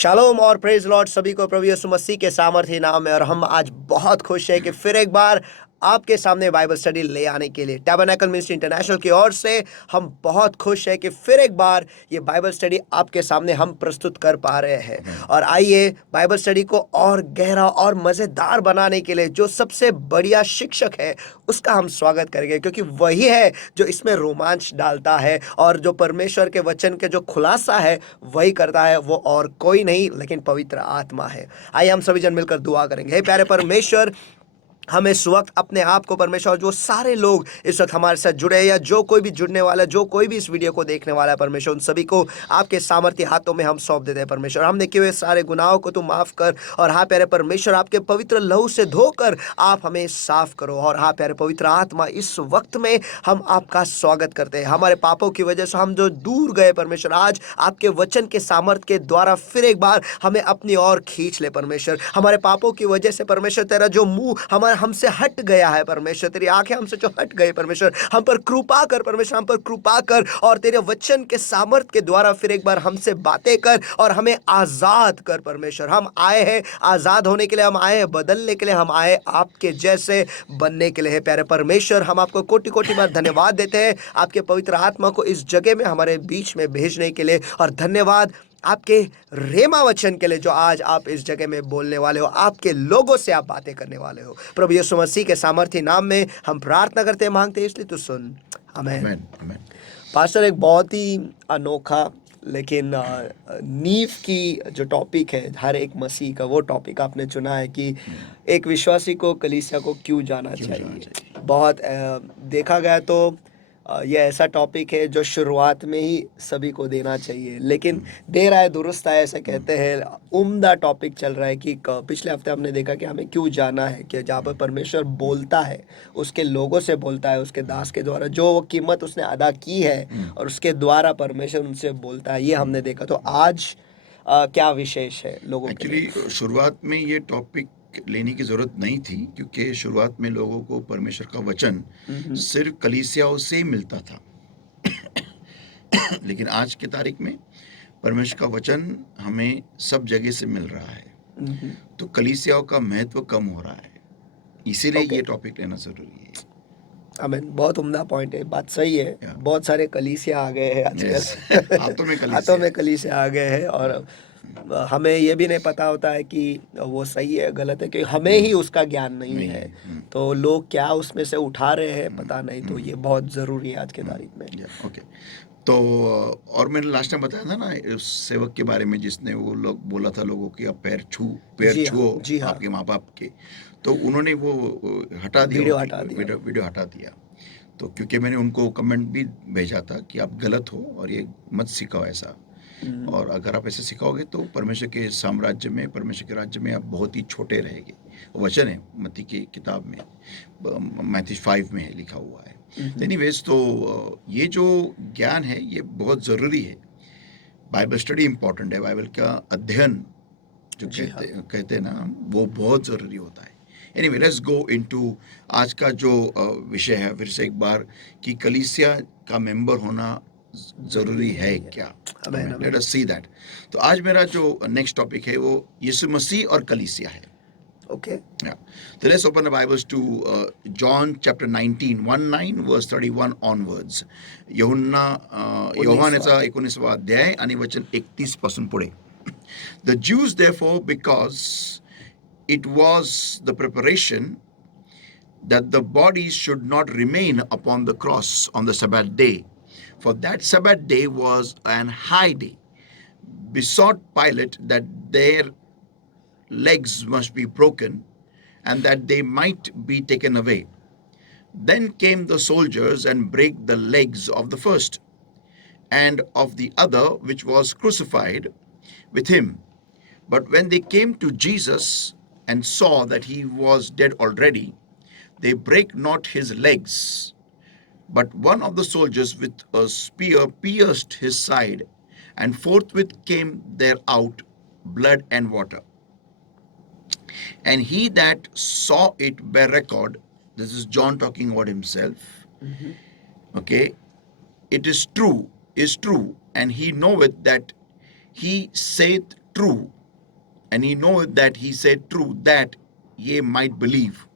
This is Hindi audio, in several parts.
शालोम और प्रेज लॉर्ड सभी को प्रभु यीशु मसीह के सामर्थ्य नाम में। और हम आज बहुत खुश हैं कि फिर एक बार आपके सामने बाइबल स्टडी ले आने के लिए टैबरनेकल मिनिस्ट्री इंटरनेशनल की ओर से हम बहुत खुश हैं कि फिर एक बार ये बाइबल स्टडी आपके सामने हम प्रस्तुत कर पा रहे हैं। और आइए बाइबल स्टडी को और गहरा और मज़ेदार बनाने के लिए जो सबसे बढ़िया शिक्षक है उसका हम स्वागत करेंगे, क्योंकि वही है जो इसमें रोमांच डालता है और जो परमेश्वर के वचन के जो खुलासा है वही करता है, वो और कोई नहीं लेकिन पवित्र आत्मा है। आइए हम सभी जन मिलकर दुआ करेंगे। हे प्यारे परमेश्वर, हम इस वक्त अपने आप को परमेश्वर, जो सारे लोग इस वक्त हमारे साथ जुड़े हैं या जो कोई भी जुड़ने वाला है, जो कोई भी इस वीडियो को देखने वाला है परमेश्वर, उन सभी को आपके सामर्थ्य हाथों में हम सौंप देते हैं परमेश्वर। हमने किए हुए सारे गुनाहों को तू माफ कर और हाँ प्यारे परमेश्वर, आपके पवित्र लहू से धोकर आप हमें साफ करो। और हाँ प्यारे पवित्र आत्मा, इस वक्त में हम आपका स्वागत करते हैं। हमारे पापों की वजह से हम जो दूर गए परमेश्वर, आज आपके वचन के सामर्थ्य के द्वारा फिर एक बार हमें अपनी ओर खींच ले परमेश्वर। हमारे पापों की वजह से परमेश्वर तेरा जो मुंह हमारा हमसे हट गया है परमेश्वर, तेरी आंखें हमसे जो हट गई परमेश्वर, हम पर कृपा कर परमेश्वर, हम पर कृपा कर और तेरे वचन के सामर्थ्य के द्वारा फिर एक बार हमसे बातें कर और हमें आजाद कर परमेश्वर। हम आए हैं आजाद होने के लिए, हम आए हैं बदलने के लिए, हम आए आपके जैसे बनने के लिए है प्यारे परमेश्वर। हम आपको कोटि कोटि बार धन्यवाद देते हैं आपके पवित्र आत्मा को इस जगह में हमारे बीच में भेजने के लिए, और धन्यवाद आपके रेमा वचन के लिए जो आज आप इस जगह में बोलने वाले हो, आपके लोगों से आप बातें करने वाले हो। प्रभु यीशु मसीह के सामर्थ्य नाम में हम प्रार्थना करते हैं, मांगते हैं, इसलिए तू सुन। आमीन। पास्टर, एक बहुत ही अनोखा लेकिन नींव की जो टॉपिक है हर एक मसीह का, वो टॉपिक आपने चुना है कि एक विश्वासी को कलीसिया को क्यों जाना चाहिए। बहुत देखा गया तो ये ऐसा टॉपिक है जो शुरुआत में ही सभी को देना चाहिए, लेकिन देर आए दुरुस्त आए ऐसा कहते हैं। उम्दा टॉपिक चल रहा है कि पिछले हफ्ते हमने देखा कि हमें क्यों जाना है, कि जहाँ पर परमेश्वर बोलता है, उसके लोगों से बोलता है, उसके दास के द्वारा जो वो कीमत उसने अदा की है और उसके द्वारा परमेश्वर उनसे बोलता है, ये हमने देखा। तो आज क्या विशेष है लोगों के लिए? एक्चुअली शुरुआत में ये टॉपिक लेने की ज़रूरत नहीं थी, क्योंकि शुरुआत में लोगों को परमेश्वर का वचन सिर्फ कलीसियाओं से ही मिलता था। लेकिन आज की तारीख में परमेश्वर का वचन हमें सब जगह से मिल रहा है, तो कलीसियाओं का महत्व कम हो रहा है, इसीलिए ये टॉपिक लेना ज़रूरी है। आमीन। बहुत उम्दा पॉइंट है, बात सही है। बहुत सारे कलीसिया आ गए हैं आजकल। हाथों में कलीसिया आ गए हैं और हमें ये भी नहीं पता होता है कि वो सही है गलत है, कि हमें ही उसका ज्ञान नहीं है। तो लोग क्या उसमें से उठा रहे हैं पता नहीं, तो ये बहुत ज़रूरी है आज के तारीख में। ओके, तो और मैंने लास्ट टाइम बताया था ना उस सेवक के बारे में जिसने वो लोग बोला था लोगों की आप पैर छुओ आपके माँ बाप के, तो उन्होंने वो हटा दिया, वीडियो हटा दिया। तो क्योंकि मैंने उनको कमेंट भी भेजा था कि आप गलत हो और ये मत सिखाओ ऐसा, और अगर आप ऐसे सिखाओगे तो परमेश्वर के साम्राज्य में, परमेश्वर के राज्य में आप बहुत ही छोटे रहेंगे। वचन है मत्ती की किताब में, मैथ्यू 5 में है, लिखा हुआ है। एनीवेज, तो ये जो ज्ञान है ये बहुत ज़रूरी है। बाइबल स्टडी इम्पॉर्टेंट है, बाइबल का अध्ययन जो कहते हैं ना, वो बहुत ज़रूरी होता है। एनीवे, लेट्स गो इनटू आज का जो विषय है फिर से एक बार, कि कलीसिया का मेंबर होना ज़रूरी है क्या। Let us see that. तो आज मेरा जो नेक्स्ट टॉपिक है वो यीशु मसीह और कलीसिया है। Okay. Yeah. So let's open the Bibles to John chapter 19, 1:9 verse 31 onwards. योहानेचा 19वा अध्याय आणि वचन 31 पासून पुढे. The Jews therefore, because it was the preparation that the bodies should not remain upon the cross on the Sabbath day, for that Sabbath day was an high day, besought Pilate that their legs must be broken and that they might be taken away. Then came the soldiers and brake the legs of the first and of the other which was crucified with him. But when they came to Jesus and saw that he was dead already, they brake not his legs. But one of the soldiers with a spear pierced his side, and forthwith came there out blood and water. And he that saw it bear record, this is John talking about himself, okay, it is true, and he knoweth that he saith true, and he know that he said true, that ye might believe.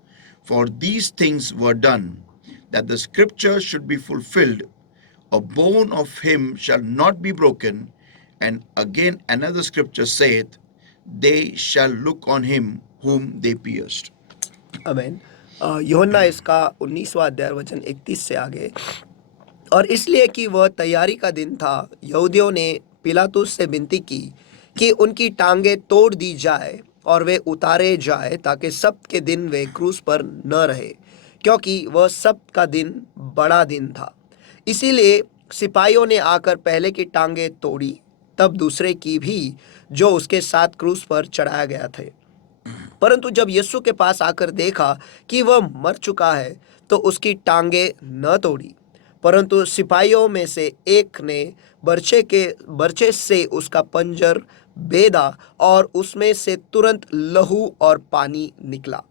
For these things were done, that the scripture should be fulfilled. A bone of him shall not be broken. And again another scripture saith, they shall look on him whom they pierced. आमीन। यूहन्ना इसका 19वां अध्याय वचन 31 से आगे। और इसलिए कि वह तैयारी का दिन था, यहूदियों ने पिलातुस से विनती की कि उनकी टांगें तोड़ दी जाए और वे उतारे जाए, ताकि सब्त के दिन वे क्रूस पर न रहे, क्योंकि वह सब्त का दिन बड़ा दिन था। इसीलिए सिपाहियों ने आकर पहले की टांगें तोड़ी, तब दूसरे की भी, जो उसके साथ क्रूस पर चढ़ाया गया थे। परंतु जब यीशु के पास आकर देखा कि वह मर चुका है, तो उसकी टांगें न तोड़ी, परंतु सिपाहियों में से एक ने बर्छे से उसका पंजर बेधा और उसमें से तुरंत लहू और पानी निकला।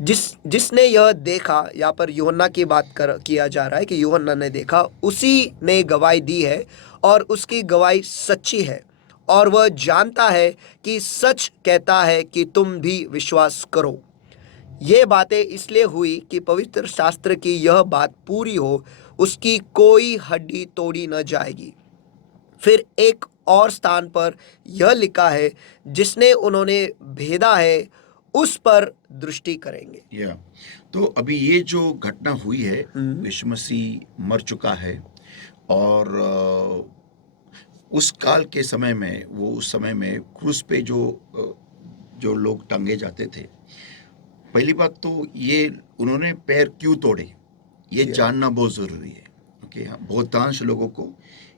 जिसने यह देखा, यहाँ पर यूहन्ना की बात किया जा रहा है कि यूहन्ना ने देखा, उसी ने गवाही दी है और उसकी गवाही सच्ची है, और वह जानता है कि सच कहता है कि तुम भी विश्वास करो। ये बातें इसलिए हुई कि पवित्र शास्त्र की यह बात पूरी हो, उसकी कोई हड्डी तोड़ी न जाएगी। फिर एक और स्थान पर यह लिखा है, जिसने उन्होंने भेदा है उस पर दृष्टि करेंगे। या तो अभी ये जो घटना हुई है, यीशु मसीह मर चुका है, और उस काल के समय में, वो उस समय में क्रूस पे जो लोग टांगे जाते थे, पहली बात तो ये उन्होंने पैर क्यों तोड़े, ये जानना बहुत ज़रूरी है। ओके, बहुतांश लोगों को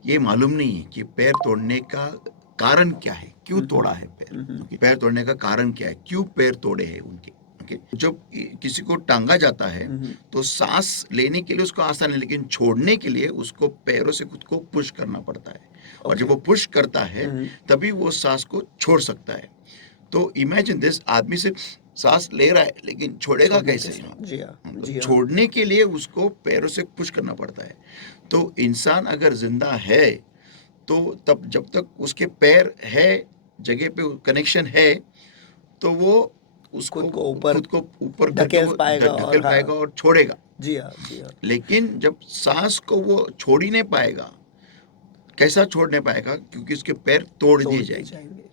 ये मालूम नहीं है कि पैर तोड़ने का कारण क्या है, क्यों तोड़ा है पैर। पैर तोड़ने का कारण क्या है, क्यों पैर तोड़े हैं उनके। जब किसी को टांगा जाता है तो सांस लेने के लिए उसको आसान है, लेकिन छोड़ने के लिए उसको पैरों से खुद को पुश करना पड़ता है। और जब वो पुश करता है तभी वो सांस को छोड़ सकता है। तो इमेजिन दिस, आदमी सिर्फ सांस ले रहा है लेकिन छोड़ेगा कैसे? जी हाँ। छोड़ने के लिए उसको पैरों से पुश करना पड़ता है। तो इंसान अगर जिंदा है तो तब जब तक उसके पैर है, जगह पे कनेक्शन है, तो वो उसको खुद को ऊपर ढकेल पाएगा और छोड़ेगा। जी हाँ। लेकिन जब सांस को वो छोड़ ही नहीं पाएगा, कैसा छोड़ने पाएगा? क्योंकि उसके पैर तोड़ दिए जाएंगे।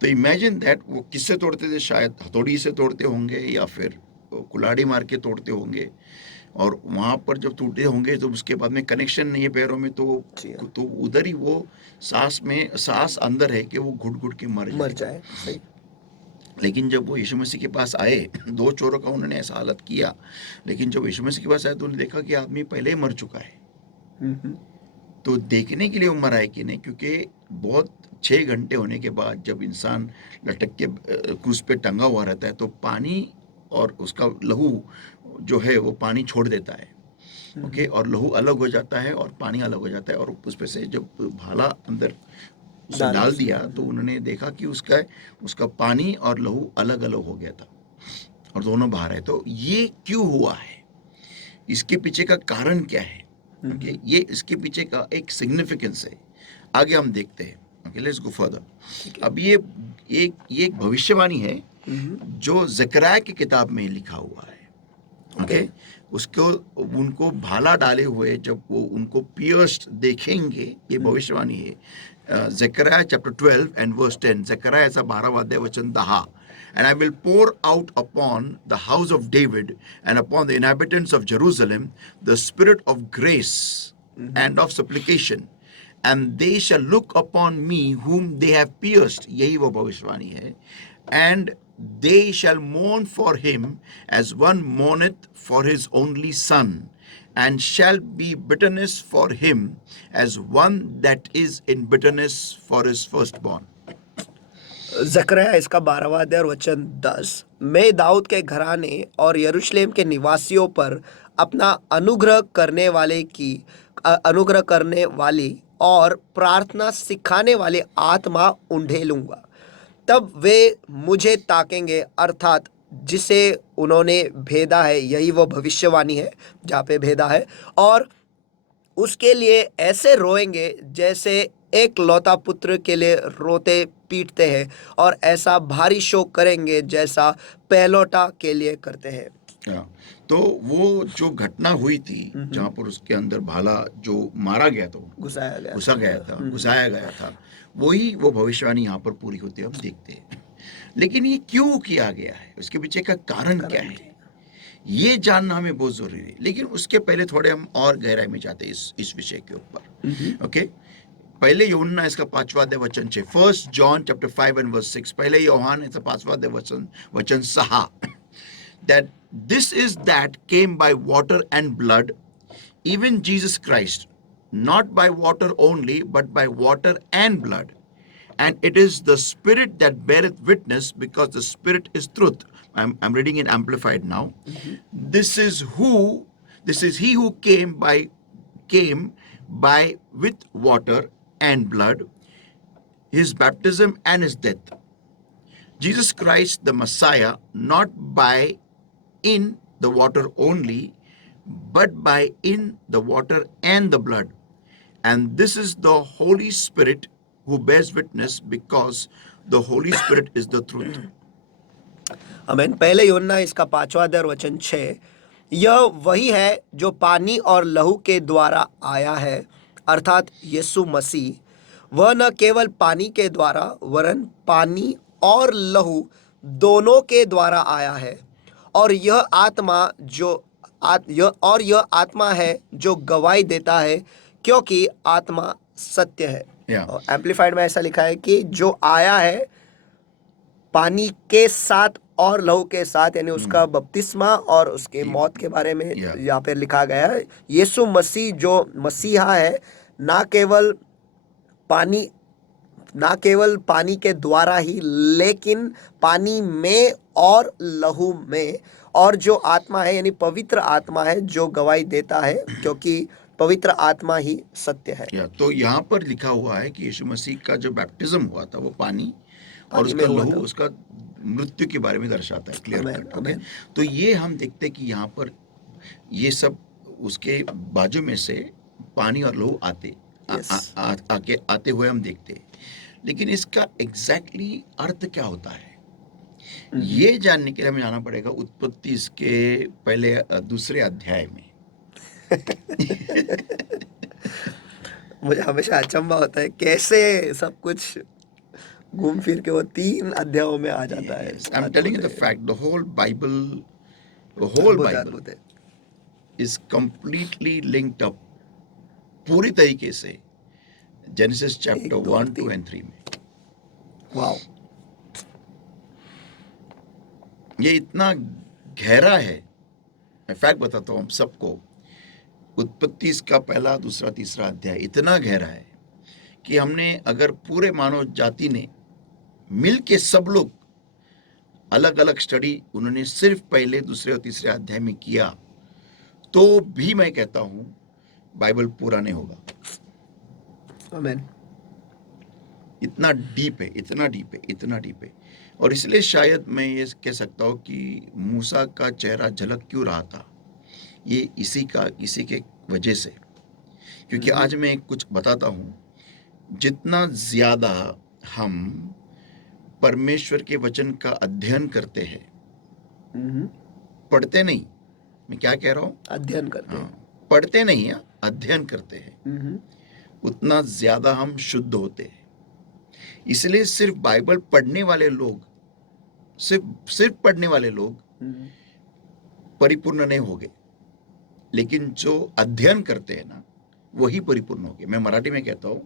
तो इमेजिन दैट, वो किससे तोड़ते थे? शायद हथौड़ी से तोड़ते होंगे या फिर कुल्हाड़ी मार के तोड़ते होंगे। और वहाँ पर जब टूटे होंगे तो उसके बाद में कनेक्शन नहीं है पैरों में, तो उधर ही वो सांस अंदर है कि वो घुट घुट के मर जाए। सही। लेकिन जब वो यीशु मसीह के पास आए, दो चोरों का उन्होंने ऐसा हालत किया, लेकिन जब यीशु मसीह के पास आए तो उन्होंने देखा कि आदमी पहले ही मर चुका है। तो देखने के लिए वो मरा है कि नहीं, क्योंकि बहुत 6 घंटे होने के बाद जब इंसान लटक के क्रूस पे टंगा हुआ रहता है, तो पानी और उसका लहू जो है वो पानी छोड़ देता है। ओके, और लहू अलग हो जाता है और पानी अलग हो जाता है। और उस पे से जब भाला अंदर डाल दिया तो उन्होंने देखा कि उसका पानी और लहू अलग अलग हो गया था और दोनों बाहर है। तो ये क्यों हुआ है, इसके पीछे का कारण क्या है? ओके, ये इसके पीछे का एक सिग्निफिकेंस है। आगे हम देखते हैं। Okay, let's go further. अब ये एक भविष्यवाणी है जो ज़करिया की किताब में लिखा हुआ है। ओके, उसको उनको भाला डाले हुए जब वो उनको पियर्स्ड देखेंगे, ये भविष्यवाणी है। Zechariah chapter 12 and verse 10। Zechariah ऐसा 12वां अध्याय वचन 10। And I will pour out upon the house of David and upon the inhabitants of Jerusalem the spirit of grace and of supplication, and they shall look upon me whom they have pierced. यही वो भविष्यवाणी है। And they shall mourn for him as one mourneth for his only son, and shall be bitterness for him as one that is in bitterness for his firstborn. Zakaria इसका 12वां अध्याय वचन 10। मैं दाऊद के घराने और यरूशलेम के निवासियों पर अपना अनुग्रह करने वाली और प्रार्थना सिखाने वाली आत्मा उंडेलूंगा। तब वे मुझे ताकेंगे, अर्थात जिसे उन्होंने भेदा है, यही वो भविष्यवाणी है जहाँ पे भेदा है, और उसके लिए ऐसे रोएंगे जैसे एक लौता पुत्र के लिए रोते पीटते हैं और ऐसा भारी शोक करेंगे जैसा पहलौठा के लिए करते हैं। हाँ, तो वो जो घटना हुई थी जहाँ पर उसके अंदर भाला जो मारा गया था, घुसाया गया था, वही वो भविष्यवाणी यहाँ पर पूरी होती है, हम देखते हैं। लेकिन ये क्यों किया गया है, उसके पीछे का कारण क्या है, ये जानना हमें बहुत जरूरी है। लेकिन उसके पहले थोड़े हम और गहराई में जाते हैं इस विषय के ऊपर। ओके, पहले यूहन्ना इसका 5वां अध्याय वचन 6, 1 John chapter 5 and verse 6, पहले यूहन्ना इसका 5वां अध्याय वचन 6, that this is that came by water and blood, even Jesus Christ, not by water only, but by water and blood. And it is the Spirit that beareth witness, because the Spirit is truth. I'm reading it amplified now. This is he who came by with water and blood, his baptism and his death. Jesus Christ the Messiah, not by in the water only, but by in the water and the blood. And this is the Holy Spirit who bears witness, because the Holy Spirit is the truth. आमीन। पहले यूहन्ना इसका 5वां अध्याय वचन 6, यह वही है जो पानी और लहू के द्वारा आया है, अर्थात यीशु मसीह। वह न केवल पानी के द्वारा वरन पानी और लहू दोनों के द्वारा आया है, और यह आत्मा है जो गवाही देता है, क्योंकि आत्मा सत्य है। Yeah. और एम्पलीफाइड में ऐसा लिखा है कि जो आया है पानी के साथ और लहू के साथ, यानी उसका बपतिस्मा और उसके मौत के बारे में Yeah. यहाँ पे लिखा गया है। यीशु मसीह जो मसीहा है, ना केवल पानी के द्वारा ही, लेकिन पानी में और लहू में, और जो आत्मा है यानी पवित्र आत्मा है जो गवाही देता है, क्योंकि पवित्र आत्मा ही सत्य है। तो यहाँ पर लिखा हुआ है कि यीशु मसीह का जो बैप्टिज्म हुआ था वो पानी और पानी उसका में हुआ लहू था। उसका मृत्यु के बारे में दर्शाता है, क्लियर आमीन, कट। आमीन। तो ये हम देखते हैं कि यहाँ पर ये सब उसके बाजू में से पानी और लहू आते हुए हम देखते हैं। लेकिन इसका एग्जैक्टली अर्थ क्या होता है, ये जानने के लिए हमें जाना पड़ेगा उत्पत्ति इसके पहले 2 अध्याय में। मुझे हमेशा अचंभा होता है कैसे सब कुछ घूम फिर के वो 3 अध्यायों में आ जाता है। Yes, I'm telling you the fact, the whole Bible अद्भुत है। is completely linked up पूरी तरीके से Genesis chapter 1, 2 और 1, 2 and 3 में। वाओ, ये इतना गहरा है, मैं फैक्ट बताता हूँ हम सबको। उत्पत्ति इसका पहला, दूसरा, तीसरा अध्याय इतना गहरा है कि हमने अगर पूरे मानव जाति ने मिल के सब लोग अलग अलग स्टडी उन्होंने सिर्फ पहले, दूसरे और तीसरे अध्याय में किया, तो भी मैं कहता हूं बाइबल पूरा नहीं होगा। आमीन। इतना डीप है, इतना डीप है। और इसलिए शायद मैं ये कह सकता हूँ कि मूसा का चेहरा झलक क्यों रहा था, ये इसी के वजह से। क्योंकि आज मैं कुछ बताता हूँ, जितना ज्यादा हम परमेश्वर के वचन का अध्ययन करते हैं, पढ़ते नहीं, मैं क्या कह रहा हूँ, अध्ययन करते हैं। हाँ, पढ़ते नहीं है, अध्ययन करते हैं, उतना ज्यादा हम शुद्ध होते हैं। इसलिए सिर्फ बाइबल पढ़ने वाले लोग, सिर्फ पढ़ने वाले लोग परिपूर्ण नहीं होंगे, लेकिन जो अध्ययन करते हैं ना, वही परिपूर्ण होंगे। मैं मराठी में कहता हूँ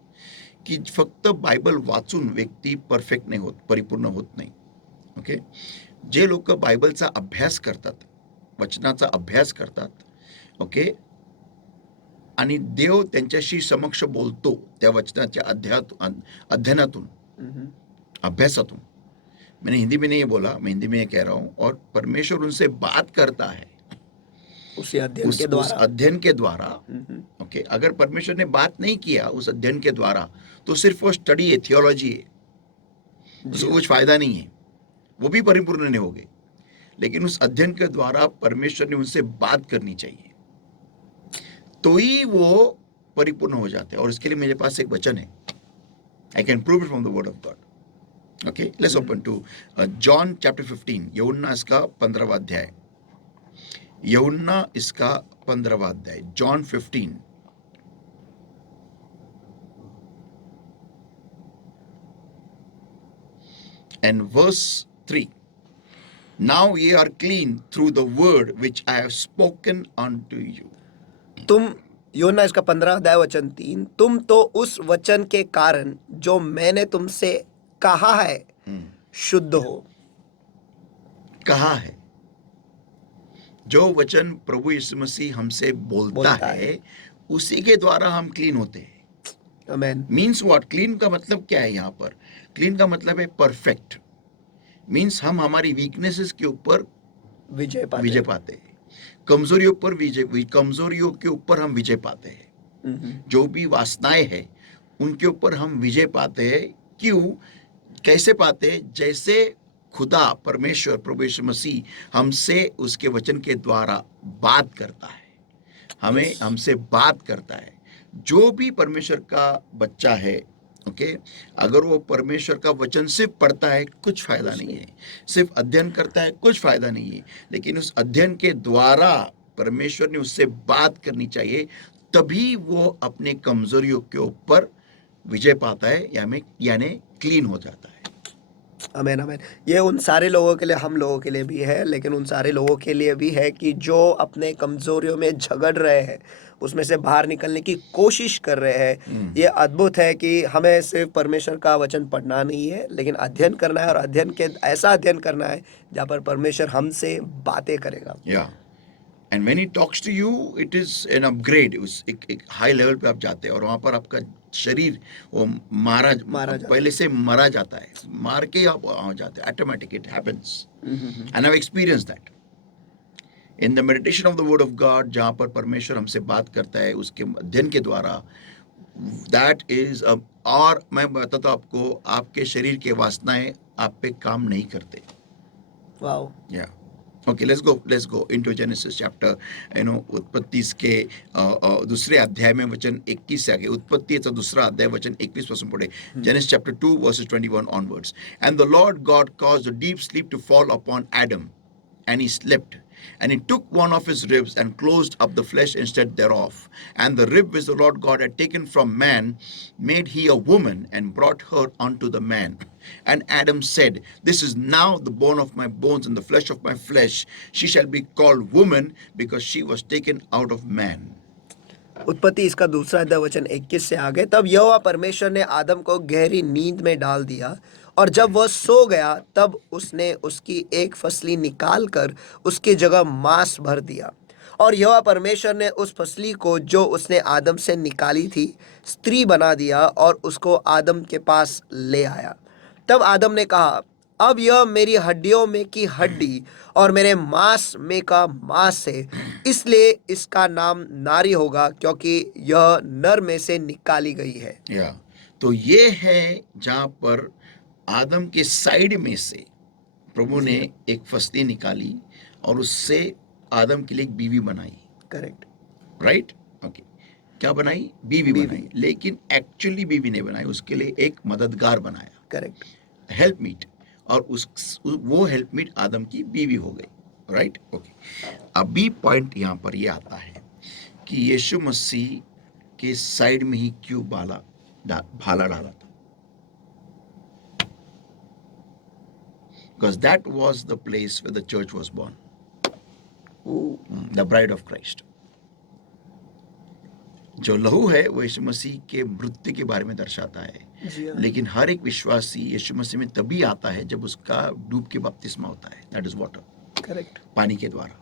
की फक्त बायबल वाचून व्यक्ती परफेक्ट नाही होत, परिपूर्ण होत नाही। ओके, जे लोक बायबलचा अभ्यास करतात, वचनाचा अभ्यास करतात, ओके, आणि देव त्यांच्याशी समक्ष बोलतो त्या वचनाच्या अध्ययनातून, अभ्यासातून। मैंने हिंदी में नहीं बोला, मैं हिंदी में ये कह रहा हूँ, और परमेश्वर उनसे बात करता है उस अध्ययन के द्वारा। ओके, अगर परमेश्वर ने बात नहीं किया उस अध्ययन के द्वारा, तो सिर्फ वो स्टडी है, थियोलॉजी है, उसको कुछ फायदा नहीं है, वो भी परिपूर्ण नहीं होगे। लेकिन उस अध्ययन के द्वारा परमेश्वर ने उनसे बात करनी चाहिए, तो ही वो परिपूर्ण हो जाते हैं। और इसके लिए मेरे पास एक वचन है, I can prove it from the word of God. Okay, let's open to John chapter 15. यूहन्ना इसका 15वां अध्याय. यूहन्ना इसका 15वां अध्याय. John 15. And verse 3. Now ye are clean through the word which I have spoken unto you. तुम, यूहन्ना इसका 15 अध्याय वचन 3, तुम तो उस वचन के कारण जो मैंने तुमसे कहा है शुद्ध हो. कहा है. जो वचन प्रभु यीशु मसीह हमसे बोलता है उसी के द्वारा हम क्लीन होते हैं. आमेन. Means what? क्लीन का मतलब क्या है यहाँ पर? क्लीन का मतलब है परफेक्ट. मीन्स हम हमारी वीकनेसेस के ऊपर विजय पाते हैं. कमजोरियों के ऊपर हम विजय पाते हैं. जो भी वासनाएं हैं उनके ऊपर हम विजय पाते हैं. क्यों? कैसे पाते हैं? जैसे खुदा परमेश्वर प्रभु यीशु मसीह हमसे उसके वचन के द्वारा बात करता है, हमसे बात करता है. जो भी परमेश्वर का बच्चा है, ओके, अगर वो परमेश्वर का वचन सिर्फ पढ़ता है कुछ फायदा नहीं है, सिर्फ अध्ययन करता है कुछ फायदा नहीं है, लेकिन उस अध्ययन के द्वारा परमेश्वर ने उससे बात करनी चाहिए, तभी वो अपने कमजोरियों के ऊपर विजय पाता है, यानी क्लीन हो जाता है. आमेन आमेन. ये उन सारे लोगों के लिए, हम लोगों के लिए भी है, लेकिन उन सारे लोगों के लिए भी है कि जो अपने कमजोरियों में झगड़ रहे हैं, उसमें से बाहर निकलने की कोशिश कर रहे हैं. ये अद्भुत है कि हमें सिर्फ परमेश्वर का वचन पढ़ना नहीं है, लेकिन अध्ययन करना है, और ऐसा अध्ययन करना है जहाँ पर परमेश्वर हमसे बातें करेगा. And when he talks to you, it is an upgrade. एक हाई लेवल पे आप जाते हैं और वहां पर आपका शरीर वो मारा पहले से मरा जाता है, मार के आप वहां जाते हैं. Automatic it happens. And I have experience that in the meditation of the word of God. जहां पर परमेश्वर हमसे बात करता है उसके अध्ययन के द्वारा, दैट इज. और मैं बताता हूं आपको, आपके शरीर के वासनाएं आप पे काम नहीं करते. Wow. Okay, let's go into Genesis chapter, उत्पत्ति के दूसरे अध्याय में वचन 21 से आगे. उत्पत्ति का दूसरा अध्याय वचन 21 पासून पुढे. Genesis chapter 2 verses 21 onwards. And the Lord God caused a deep sleep to fall upon Adam, and he slept. And he took one of his ribs and closed up the flesh instead thereof. And the rib which the Lord God had taken from man made he a woman and brought her unto the man. And Adam said, This is now the bone of my bones and the flesh of my flesh. She shall be called woman because she was taken out of man. उत्पत्ति इसका दूसरा अध्याय वचन 21 से आगे. तब यहोवा परमेश्वर ने आदम को गहरी नींद में डाल दिया, और जब वह सो गया तब उसने उसकी एक फसली निकाल कर उसकी जगह मांस भर दिया. और यहोवा परमेश्वर ने उस फसली को जो उसने आदम से निकाली थी स्त्री बना दिया और उसको आदम के पास ले आया. तब आदम ने कहा, अब यह मेरी हड्डियों में की हड्डी और मेरे मांस में का मांस है, इसलिए इसका नाम नारी होगा, क्योंकि यह नर में से निकाली गई है. तो ये है जहां पर आदम के साइड में से प्रभु ने एक फसली निकाली और उससे आदम के लिए एक बीवी बनाई. Correct, right? ओके, क्या बनाई? बीवी बनाई. लेकिन एक्चुअली बीवी नहीं बनाई, उसके लिए एक मददगार बनाया. करेक्ट, हेल्पमीट. और वो हेल्पमीट आदम की बीवी हो गई. राइट? ओके. अभी पॉइंट यहाँ पर ये आता है कि यीशु मसीह के साइड में ही क्यों भाला डाला था. Because that was the place where the church was born. The bride of Christ. जो लहू है वो यीशु मसीह के मृत्यु के बारे में दर्शाता है. लेकिन हर एक विश्वासी यीशु मसीह में तभी आता है जब उसका डूब के बपतिस्मा होता है. That is water. करेक्ट, पानी के द्वारा.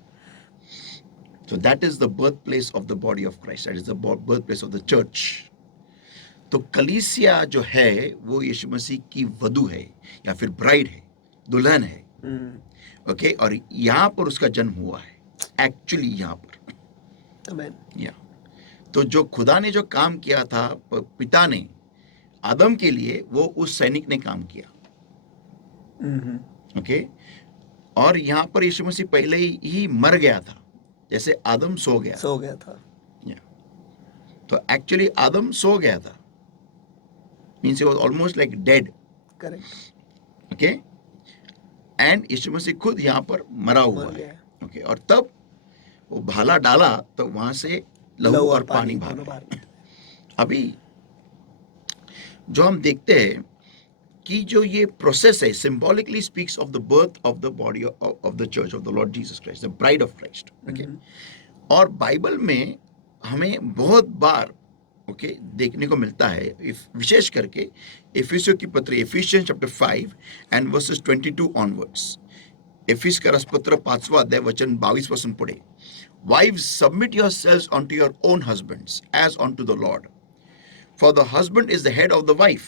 So that is the birthplace of the body of Christ. That is the birthplace of the church. तो कलीसिया जो है वो यीशु मसीह की वधू है या फिर ब्राइड है, दुल्हन है. ओके, और यहाँ पर उसका जन्म हुआ है एक्चुअली यहाँ पर. आमीन. तो जो खुदा ने जो काम किया था पिता ने आदम के लिए, वो उस सैनिक ने काम किया. ओके, और यहाँ पर यीशु मसीह पहले ही मर गया था, जैसे आदम सो गया था. तो एक्चुअली आदम सो गया था, means he was almost like dead. Correct. Okay. And यीशु मसीह खुद यहाँ पर मरा हुआ मर है. गया. ओके. और तब वो भाला डाला तो वहां से लहू और पानी बाहर दोनों आया. बाहर. अभी जो हम देखते हैं कि जो ये प्रोसेस है symbolically speaks of the birth of the body of the church of the Lord Jesus Christ, the bride of Christ. Okay. और बाइबल में हमें बहुत बार ओके देखने को मिलता है, विशेष करके इफिसियों की पत्री, Ephesians chapter 5 and verses 22 onwards. इफिस का रसपत्र 5वां अध्याय वचन 22 पासून पुढे. Wives, submit yourselves unto your own husbands as unto the Lord. For the husband is the head of the wife,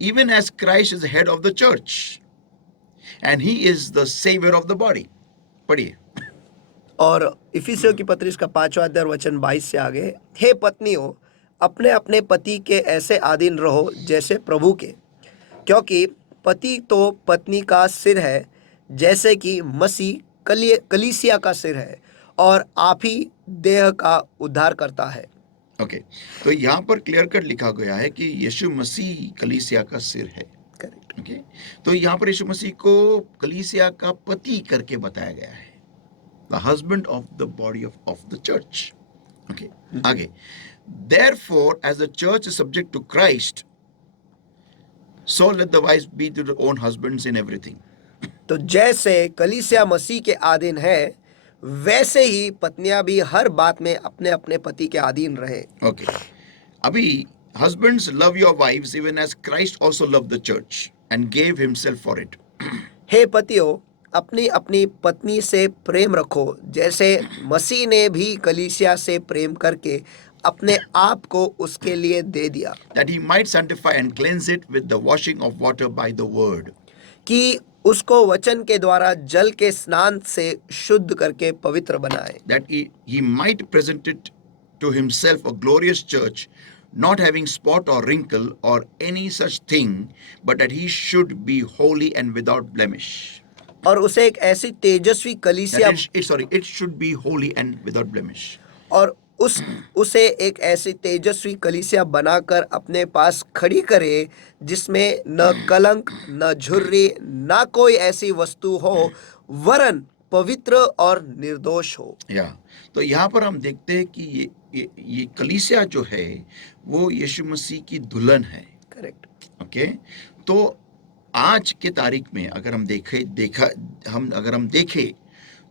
even as Christ is the head of the church, and he is the savior of the body. पढ़िए. और इफिसियों की पत्री इसका 5वां अध्याय वचन 22 से आगे, हे पत्नियों, अपने अपने पति के ऐसे अधीन रहो जैसे प्रभु के, क्योंकि पति तो पत्नी का सिर है, जैसे कि मसीह कलीसिया का सिर है, और आप ही देह का उद्धार करता है. ओके. तो यहाँ पर क्लियर कट लिखा गया है कि यीशु मसीह कलीसिया का सिर है. करेक्ट. ओके. तो यहाँ पर यीशु मसीह को कलीसिया का पति करके बताया गया है, the husband of the body of the church. Okay. आगे, therefore as the church is subject to Christ, so let the wives be to their own husbands in everything. तो जैसे कलीसिया मसीह के अधीन है, वैसे ही पत्नियां भी हर बात में अपने अपने पति के अधीन रहे. Okay. अभी husbands love your wives even as Christ also loved the church and gave himself for it. हे पतियों, अपनी अपनी पत्नी से प्रेम रखो, जैसे मसीह ने भी कलीसिया से प्रेम करके अपने आप को उसके लिए दे दिया, That he might sanctify and cleanse it with the washing of water by the word. कि उसको वचन के द्वारा जल के स्नान से शुद्ध करके पवित्र बनाए. That he might present it to himself a glorious church, not having spot or wrinkle or any such thing, but that he should be holy and without blemish. और उसे एक ऐसी तेजस्वी कलीसिया, It should be holy and without blemish. और उसे एक ऐसी तेजस्वी कलीसिया बनाकर अपने पास खड़ी करे, जिसमें न कलंक, न झुर्री, न कोई ऐसी वस्तु हो, वरन पवित्र और निर्दोष हो. या तो यहाँ पर हम देखते हैं कि ये कलीसिया जो है वो यीशु मसीह की दुल्हन है. करेक्ट. ओके. तो आज के तारीख में अगर हम देखें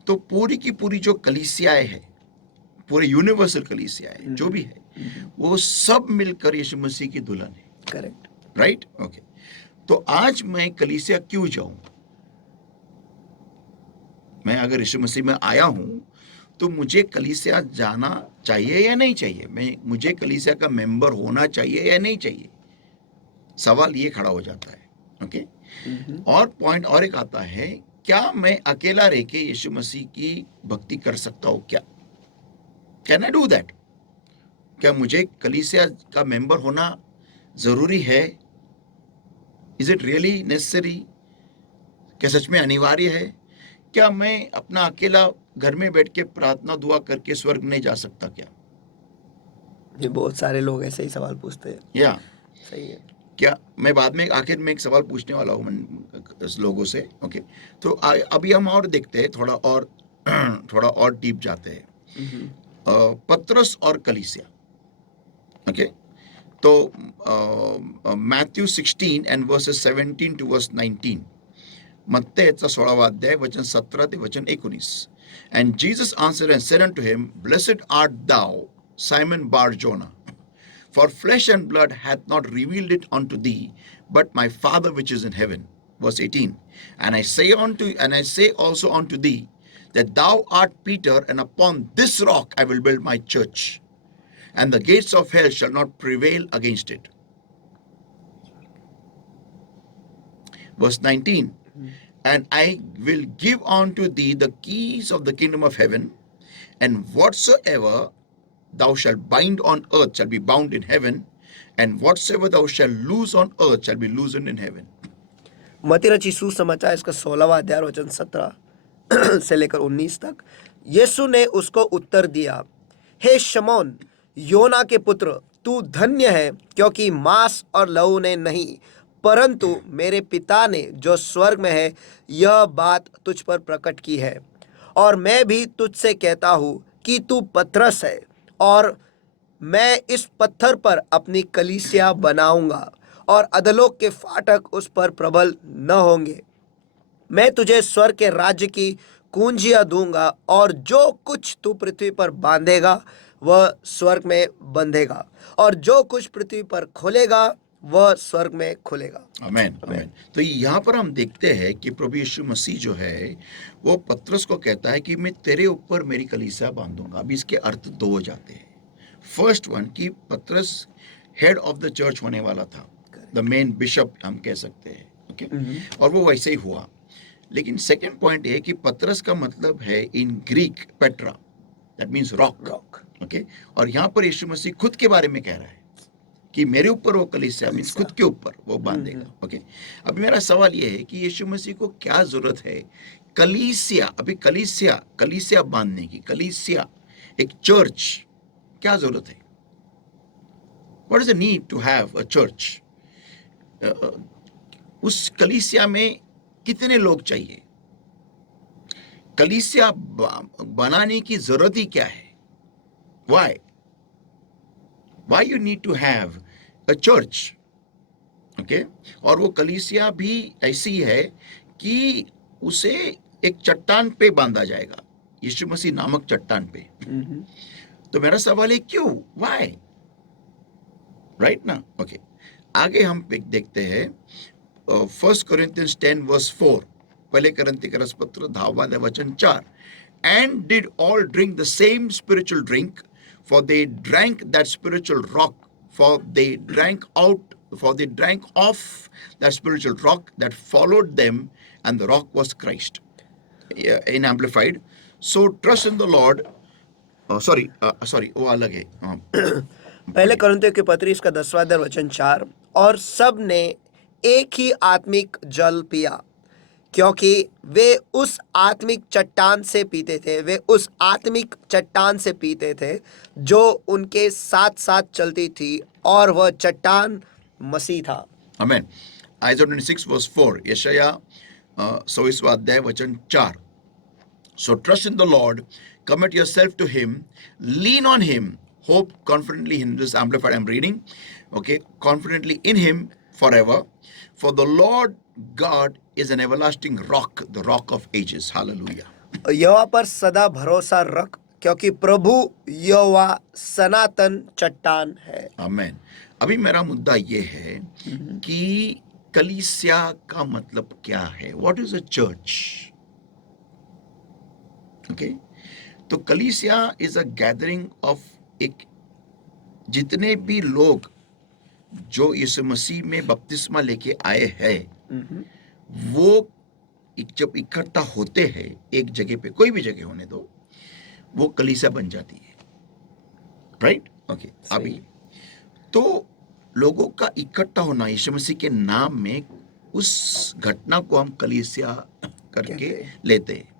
तो पूरी की पूरी जो कलीसियाएं है, पूरे यूनिवर्सल कलीसियाएं जो भी है, वो सब मिलकर यीशु मसीह की दुल्हन है. करेक्ट. राइट. ओके. तो आज मैं कलीसिया क्यों जाऊं? मैं अगर यीशु मसीह में आया हूं तो मुझे कलीसिया जाना चाहिए या नहीं चाहिए? मुझे कलीसिया का मेंबर होना चाहिए या नहीं चाहिए? सवाल ये खड़ा हो जाता है. ओके. और पॉइंट और एक आता है, क्या मैं अकेला रह के यीशु मसीह की भक्ति कर सकता हूं? क्या कैन आई डू दैट? क्या मुझे कलीसिया का मेंबर होना जरूरी है? Is it really necessary? क्या सच में अनिवार्य है? क्या मैं अपना अकेला घर में बैठ के प्रार्थना दुआ करके स्वर्ग नहीं जा सकता क्या? ये बहुत सारे लोग ऐसे ही सवाल पूछते हैं. या सही है. क्या मैं बाद में आखिर में एक सवाल पूछने वाला हूँ लोगों से. ओके. तो अभी हम और देखते हैं, थोड़ा और डीप जाते हैं. पत्रस और कलीसिया. ओके. तो Matthew 16 and verses 17 to verse 19. मत्तेचा 16वां अध्याय वचन 17 ते वचन 19. And Jesus answered and said unto him, Blessed art thou, Simon Bar-Jonah, for flesh and blood hath not revealed it unto thee, but my Father which is in heaven. Verse 18. And I say also unto thee, that thou art Peter, and upon this rock I will build my church, and the gates of hell shall not prevail against it. Verse 19. And I will give unto thee the keys of the kingdom of heaven, and whatsoever thou shalt bind on earth shall be bound in heaven, and whatsoever thou shalt loose on earth shall be loosened in heaven. मत्ती रची सुसमाचार इसका 16वां अध्याय वचन 17 से लेकर 19 तक. यीशु ने उसको उत्तर दिया, हे शमौन, योना के पुत्र, तू धन्य है, क्योंकि मांस और लहू ने नहीं, परंतु मेरे पिता ने जो स्वर्ग में है यह बात तुझ पर प्रकट की है। और मैं भी तुझसे कहता हूँ कि तू पतरस है, और मैं इस पत्थर पर अपनी कलीसिया बनाऊंगा, और अधोलोक के फाटक उस पर प्रबल न होंगे। मैं तुझे स्वर्ग के राज्य की कुंजियां दूंगा, और जो कुछ तू पृथ्वी पर बांधेगा वह स्वर्ग में बंधेगा, और जो कुछ पृथ्वी पर खोलेगा वह स्वर्ग में खुलेगा। आमेन, आमेन। तो यहाँ पर हम देखते हैं कि प्रभु यीशु मसीह जो है वो पतरस को कहता है कि मैं तेरे ऊपर मेरी कलीसिया बांधूंगा। अभी इसके अर्थ दो हो जाते हैं। फर्स्ट वन कि पतरस हेड ऑफ द चर्च होने वाला था, द मेन बिशप हम कह सकते हैं, ओके, और वो वैसे ही हुआ। लेकिन सेकेंड पॉइंट है कि पतरस का मतलब है in Greek Petra, that means rock, okay. और यहाँ पर यीशु मसीह खुद के बारे में कह रहा है कि मेरे ऊपर वो कलीसिया मीन्स खुद के ऊपर वो बांधेगा, ओके। अभी मेरा सवाल ये है कि यीशु मसीह को क्या जरूरत है कलीसिया, अभी कलीसिया बांधने की, कलीसिया एक चर्च, क्या जरूरत है? What is the need to have a church? उस कलीसिया में कितने लोग चाहिए? कलीसिया बनाने की जरूरत ही क्या है? why you need to have a church, okay. और वो कलीसिया भी ऐसी है कि उसे एक चट्टान पे बांधा जाएगा, यीशु मसीह नामक चट्टान पे। तो मेरा सवाल है क्यों, व्हाई, राइट ना, ओके। आगे हम देखते हैं 1 Corinthians 10:4, पहले करंती का पत्र 10 वचन 4, and did all drink the same spiritual drink, for they drank that spiritual rock, for they drank of that spiritual rock that followed them, and the rock was Christ. In Amplified, so trust in the Lord. Sorry, वो अलग है, पहले कुरिन्थियों के पत्री इसका 10वां वचन 4, और सब ने एक ही आत्मिक जल पिया, क्योंकि वे उस आत्मिक चट्टान से पीते थे जो उनके साथ साथ चलती थी, और वह चट्टान मसीह था। Amen. Isaiah 26:4, यशाया 26वां अध्याय वचन 4, so trust in the Lord, commit yourself to him, lean on him, hope confidently in this Amplified I'm reading, okay, confidently in him forever, for the Lord God is an everlasting rock, the rock of ages. Hallelujah. यहोवा पर सदा भरोसा रख, क्योंकि प्रभु यहोवा सनातन चट्टान है। आमेन। अभी मेरा मुद्दा ये है कि कलीसिया का मतलब क्या है? What is a church? Okay, तो कलीसिया इज अ गैदरिंग ऑफ एक, जितने भी लोग जो यीशु मसीह में बपतिस्मा लेके आए हैं वो जब इकट्ठा होते हैं एक जगह पे, कोई भी जगह होने दो, वो कलीसिया बन जाती है, राइट, ओके। अभी तो लोगों का इकट्ठा होना यीशु मसीह के नाम में, उस घटना को हम कलीसिया करके लेते हैं।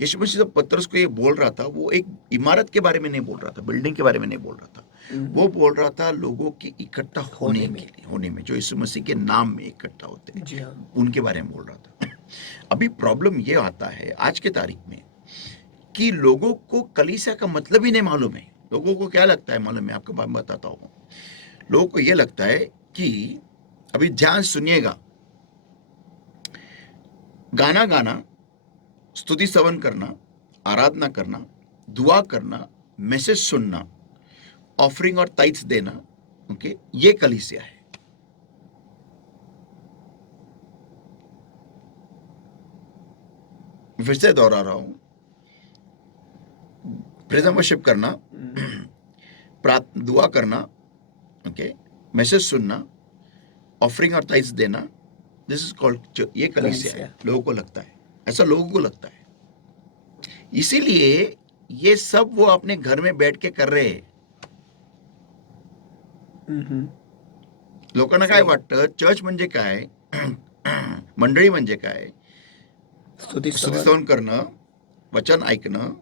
यीशु मसीह जब पतरस को ये बोल रहा था, वो एक इमारत के बारे में नहीं बोल रहा था, बिल्डिंग के बारे में नहीं बोल रहा था, वो बोल रहा था लोगों के इकट्ठा होने में जो यीशु मसीह के नाम में इकट्ठा होते हैं, उनके बारे में बोल रहा था। अभी प्रॉब्लम ये आता है आज के तारीख में कि लोगों को कलीसिया का मतलब ही नहीं मालूम है। लोगों को क्या लगता है मालूम है? आपको बात बताता हूँ। लोगों को ये लगता है कि, अभी ध्यान सुनिएगा, गाना गाना, स्तुति स्तवन करना, आराधना करना, दुआ करना, मैसेज सुनना, ऑफरिंग और ताइट्स देना, ओके, ये कलीसिया है। फिर से दोहरा रहा हूं, प्रेज एंड वर्शिप करना, दुआ करना, ओके, मैसेज सुनना, ऑफरिंग और ताइट्स देना, दिस इज कॉल्ड, ये कलीसिया है। लोगों को लगता है ऐसा, लोगों को लगता है। इसीलिए ये सब वो अपने घर में बैठ के कर रहे हैं। लोकांना काय वाटतं चर्च म्हणजे काय, मंडळी म्हणजे काय, स्तुतिस्तवन करणं, वचन ऐकणं,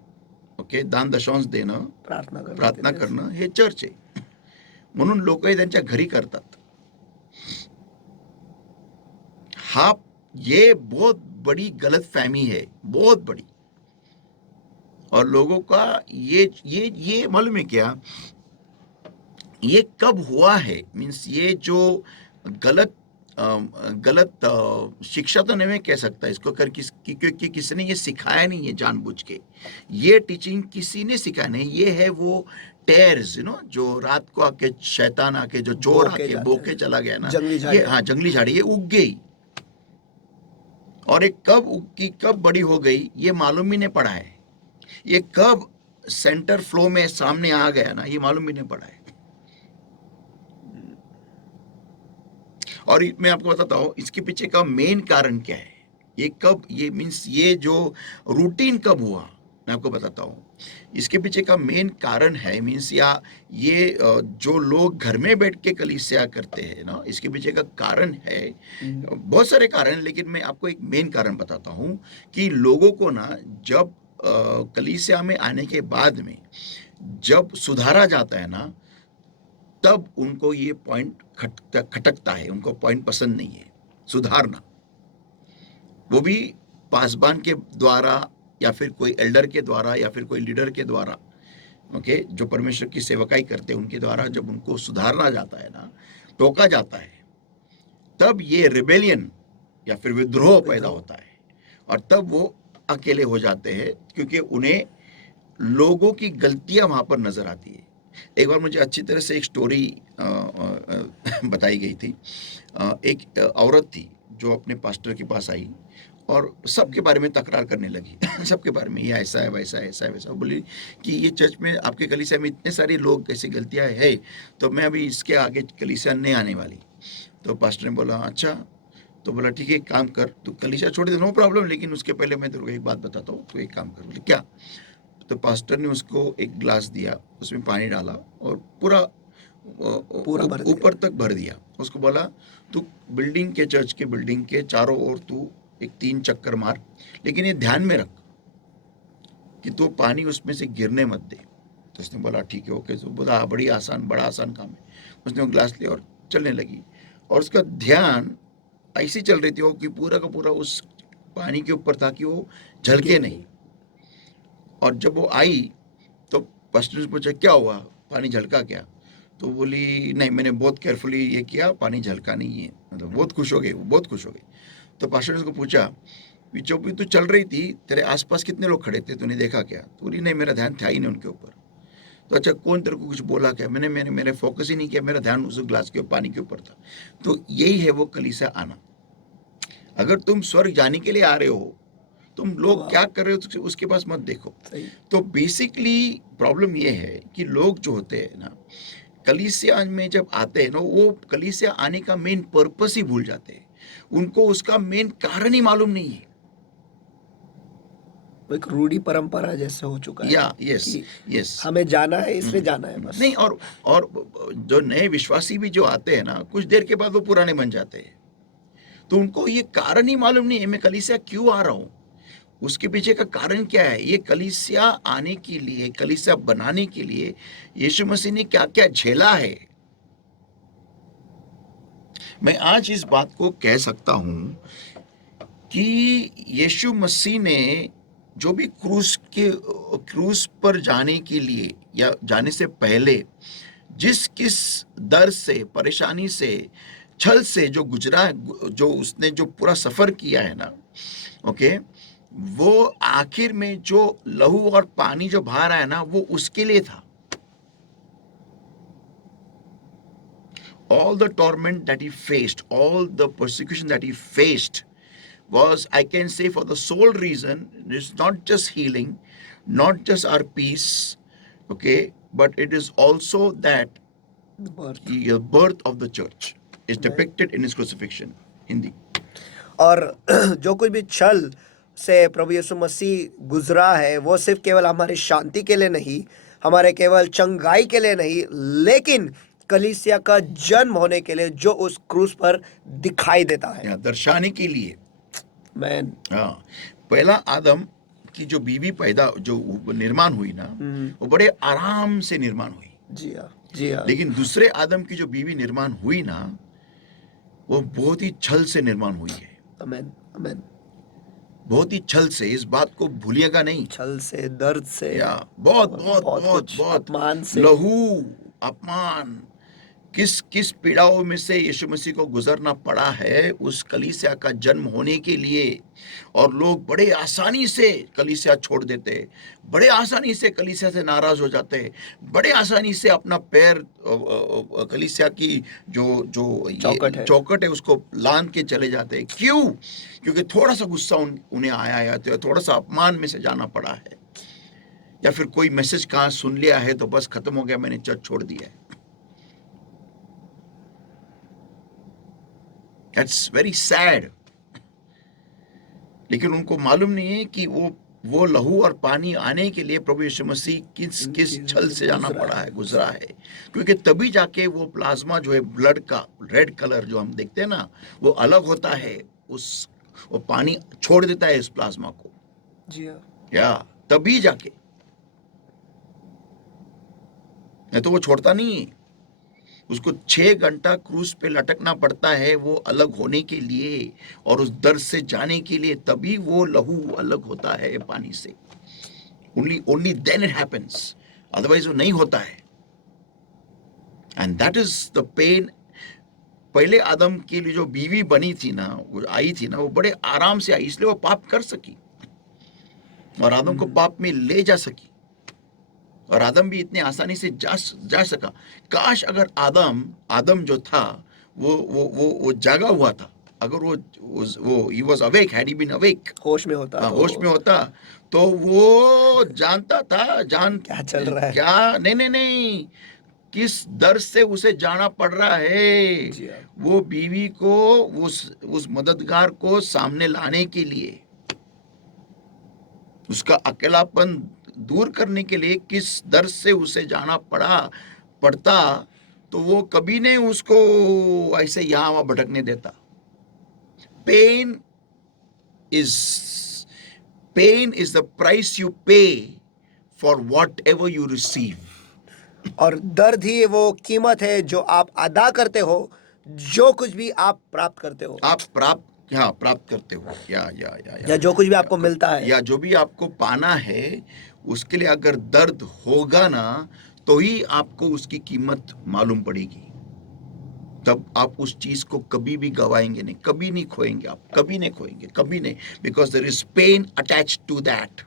ओके, दान दशांश देणं, प्रार्थना करणं, हे चर्च आहे। म्हणून लोक हे त्यांच्या घरी करतात. हा ये बहुत बड़ी गलत फहमी है, बहुत बड़ी. और लोगों का ये मालूम है क्या, ये कब हुआ है, मीन्स ये जो गलत गलत शिक्षा तो नहीं मैं कह सकता इसको, कर क्योंकि किसी ने ये सिखाया नहीं है जानबूझ के. ये टीचिंग किसी ने सिखाया नहीं, ये है वो टेर्स, जो रात को आके शैतान आके, जो चोर बोके आके जाते बोके हैं। चला गया ना, जंगली ये झाड़ियाँ। हाँ जंगली झाड़ी ये उग गई. और ये कब उगकी कब बड़ी हो गई ये मालूम ही नहीं पड़ा है. ये कब सेंटर फ्लो में सामने आ गया ना, ये मालूम ही नहीं पड़ा है. और मैं आपको बताता हूँ इसके पीछे का मेन कारण क्या है. ये कब, ये मीन्स ये जो रूटीन कब हुआ, मैं आपको बताता हूँ. इसके पीछे का मेन कारण है, मीन्स या ये जो लोग घर में बैठ के कलीसिया करते हैं ना, इसके पीछे का कारण है. बहुत सारे कारण हैं, लेकिन मैं आपको एक मेन कारण बताता हूँ कि लोगों को ना जब कलीसिया में आने के बाद में जब सुधारा जाता है ना, तब उनको ये पॉइंट खटकता है, उनको पॉइंट पसंद नहीं है सुधारना. वो भी पासबान के द्वारा या फिर कोई एल्डर के द्वारा या फिर कोई लीडर के द्वारा, ओके, जो परमेश्वर की सेवकाई करते हैं उनके द्वारा जब उनको सुधारना जाता है ना, टोका जाता है, तब ये रिबेलियन या फिर विद्रोह पैदा होता है. और तब वो अकेले हो जाते हैं क्योंकि उन्हें लोगों की गलतियां वहां पर नजर आती है. एक बार मुझे अच्छी तरह से एक स्टोरी बताई गई थी. एक औरत थी जो अपने पास्टर के पास आई और सबके बारे में तकरार करने लगी. सबके बारे में, ये ऐसा है वैसा है ऐसा है वैसा. बोली कि ये चर्च में आपके कलीसिया में इतने सारे लोग कैसी गलतियां है, तो मैं अभी इसके आगे कलीसिया नहीं आने वाली. तो पास्टर ने बोला अच्छा. तो बोला ठीक है एक काम कर, तू कलीसिया छोड़ दे, नो प्रॉब्लम, लेकिन उसके पहले मैं तेरे को एक बात बताता हूँ, तू एक काम कर. बोले क्या. तो पास्टर ने उसको एक ग्लास दिया, उसमें पानी डाला और पूरा भर दिया। ऊपर तक भर दिया. उसको बोला तू बिल्डिंग के, चर्च के बिल्डिंग के चारों ओर तू एक 3 चक्कर मार, लेकिन ये ध्यान में रख कि तू पानी उसमें से गिरने मत दे. तो उसने बोला ठीक है ओके. तो बोला बड़ा आसान काम है. उसने वो ग्लास लिया और चलने लगी, और उसका ध्यान ऐसी चल रही थी वो कि पूरा का पूरा उस पानी के ऊपर था कि वो झलके नहीं. और जब वो आई तो पास्टर ने पूछा क्या हुआ, पानी झलका क्या. तो बोली नहीं, मैंने बहुत केयरफुली ये किया, पानी झलका नहीं है. मतलब बहुत खुश हो गई, वो बहुत खुश हो गई. तो पास्टर ने उसको पूछा जब भी तू चल रही थी तेरे आसपास कितने लोग खड़े थे, तूने देखा क्या. तो बोली नहीं, मेरा ध्यान था ही नहीं उनके ऊपर. तो अच्छा कौन तेरे को कुछ बोला क्या. मैंने मेरे फोकस ही नहीं किया, मेरा ध्यान उस ग्लास के पानी के ऊपर था. तो यही है वो कलीसिया आना. अगर तुम स्वर्ग जाने के लिए आ रहे हो, तुम लोग क्या कर रहे हो उसके पास मत देखो. तो बेसिकली प्रॉब्लम ये है कि लोग जो होते हैं ना कलीसिया में जब आते हैं ना, वो कलीसिया आने का मेन पर्पस ही भूल जाते हैं. उनको उसका मेन कारण ही मालूम नहीं है. एक रूढ़ी परंपरा जैसे हो चुका है. या यस कि यस. हमें जाना है, इसलिए जाना है बस. नहीं, और जो नए विश्वासी भी जो आते हैं ना, कुछ देर के बाद वो पुराने बन जाते हैं. तो उनको ये कारण ही मालूम नहीं है मैं कलीसिया क्यों आ रहा हूं. उसके पीछे का कारण क्या है. ये कलीसिया आने के लिए, कलीसिया बनाने के लिए यीशु मसीह ने क्या क्या झेला है. मैं आज इस बात को कह सकता हूं कि यीशु मसीह ने जो भी क्रूस पर जाने के लिए या जाने से पहले जिस किस दर्द से, परेशानी से, छल से जो गुजरा, जो उसने जो पूरा सफर किया है ना, ओके, वो आखिर में जो लहू और पानी जो बाहर आया ना, वो उसके लिए था. All the torment that he faced, all the persecution that he faced was, I can say, for the sole reason, it's not just healing, not just our peace, okay, but it is also that the birth of the church is depicted in his crucifixion. Hindi. और जो कुछ भी छल से प्रभु यीशु मसीह गुजरा है, वो सिर्फ केवल हमारी शांति के लिए नहीं, हमारे केवल चंगाई के लिए नहीं, लेकिन कलीसिया का जन्म होने के लिए जो उस क्रूस पर दिखाई देता है. दर्शाने के लिए. मैन. हाँ, पहला आदम की जो बीवी पैदा, जो निर्माण हुई ना, वो बड़े आराम से निर्माण हुई. जी हाँ. जी हाँ। लेकिन दूसरे आदम की जो बीवी निर्माण हुई ना, वो बहुत ही छल से निर्माण हुई है, आमेन, आमेन। बहुत ही छल से। इस बात को भूलिएगा नहीं। छल से, दर्द से, या बहुत और बहुत बहुत बहुत कुछ, बहुत अपमान से। लहू, अपमान, किस किस पीड़ाओं में से यीशु मसीह को गुजरना पड़ा है उस कलीसिया का जन्म होने के लिए। और लोग बड़े आसानी से कलीसिया छोड़ देते, बड़े आसानी से कलीसिया से नाराज हो जाते, बड़े आसानी से अपना पैर कलीसिया की जो जो चौखट ये है। चौखट है उसको लांद के चले जाते। क्यों? क्योंकि थोड़ा सा गुस्सा उन्हें आया है, तो थोड़ा सा अपमान में से जाना पड़ा है, या फिर कोई मैसेज कहाँ सुन लिया है तो बस खत्म हो गया, मैंने चर्च छोड़ दिया है। That's very sad. लेकिन उनको मालूम नहीं है कि वो लहू और पानी आने के लिए प्रभु यीशु मसीह किस इन किस चीजों छल से से जाना गुजरा पड़ा है। है, गुजरा है। क्योंकि तभी जाके वो प्लाज्मा जो है ब्लड का, रेड कलर जो हम देखते हैं ना, वो अलग होता है। वो पानी छोड़ देता है इस प्लाज्मा को, जी हाँ। या तभी जाके, नहीं तो वो छोड़ता नहीं है। उसको 6 घंटा क्रूज पे लटकना पड़ता है वो अलग होने के लिए और उस दर्द से जाने के लिए, तभी वो लहू अलग होता है पानी से। Only then it happens, otherwise वो नहीं होता है। And that is the pain. पहले आदम के लिए जो बीवी बनी थी ना, वो आई थी ना, वो बड़े आराम से आई, इसलिए वो पाप कर सकी और आदम को पाप में ले जा सकी, और आदम भी इतने आसानी से जा सका। काश अगर आदम जो था वो जागा हुआ था, अगर वो he was awake, had he been awake, होश में होता तो होश में होता, तो वो जानता था, क्या चल रहा है। क्या, नहीं नहीं नहीं, किस दर से उसे जाना पड़ रहा है जी हाँ। वो बीवी को, उस मददगार को सामने लाने के लिए, उसका अकेलापन दूर करने के लिए किस दर से उसे जाना पड़ता, तो वो कभी नहीं उसको ऐसे यहां वहां भटकने देता। Pain is the price you pay for whatever you receive. और दर्द ही वो कीमत है जो आप अदा करते हो, जो कुछ भी आप प्राप्त करते हो, आप प्राप्त करते हो, या जो कुछ भी आपको मिलता है। या जो भी आपको पाना है, उसके लिए अगर दर्द होगा ना, तो ही आपको उसकी कीमत मालूम पड़ेगी। तब आप उस चीज को कभी भी गवाएंगे नहीं, कभी नहीं खोएंगे, आप कभी नहीं खोएंगे, कभी नहीं, because there is pain attached to that.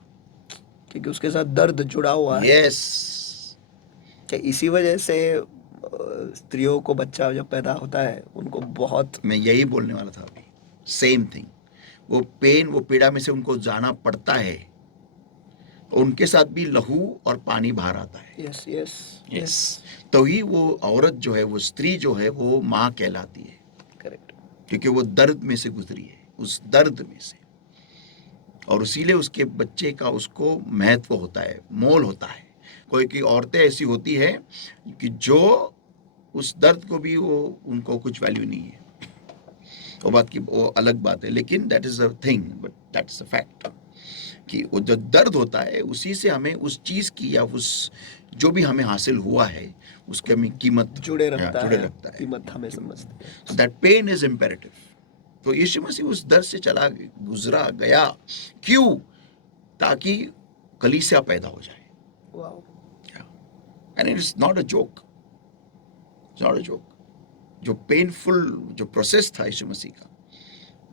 क्योंकि उसके साथ दर्द जुड़ा हुआ है। यस, कि इसी वजह से स्त्रियों को बच्चा जब पैदा होता है उनको बहुत, मैं यही बोलने वाला था अभी, सेम थिंग। वो पेन, वो पीड़ा में से उनको जाना पड़ता है, उनके साथ भी लहू और पानी बाहर आता है। यस यस यस, तो ही वो औरत जो है, वो स्त्री जो है, वो माँ कहलाती है, करेक्ट। क्योंकि वो दर्द में से गुजरी है, उस दर्द में से, और इसीलिए उसके बच्चे का उसको महत्व होता है, मोल होता है। कोई औरतें ऐसी होती है कि जो उस दर्द को भी उनको कुछ वैल्यू नहीं है, वो अलग बात है, लेकिन that is a thing, but that is a fact कि वो जो दर्द होता है, उसी से हमें उस चीज की, या उस जो भी हमें हासिल हुआ है, उसके हमें कीमत जुड़े रखता जुड़े है, रखता है। कीमत हमें समझते हैं। So that pain is imperative. तो यीशु मसीह उस दर्द से गुजरा गया, क्यों? ताकि कलीसिया पैदा हो जाए। Wow. And it is not a joke, not a joke. जो पेनफुल जो प्रोसेस था यीशु मसीह का,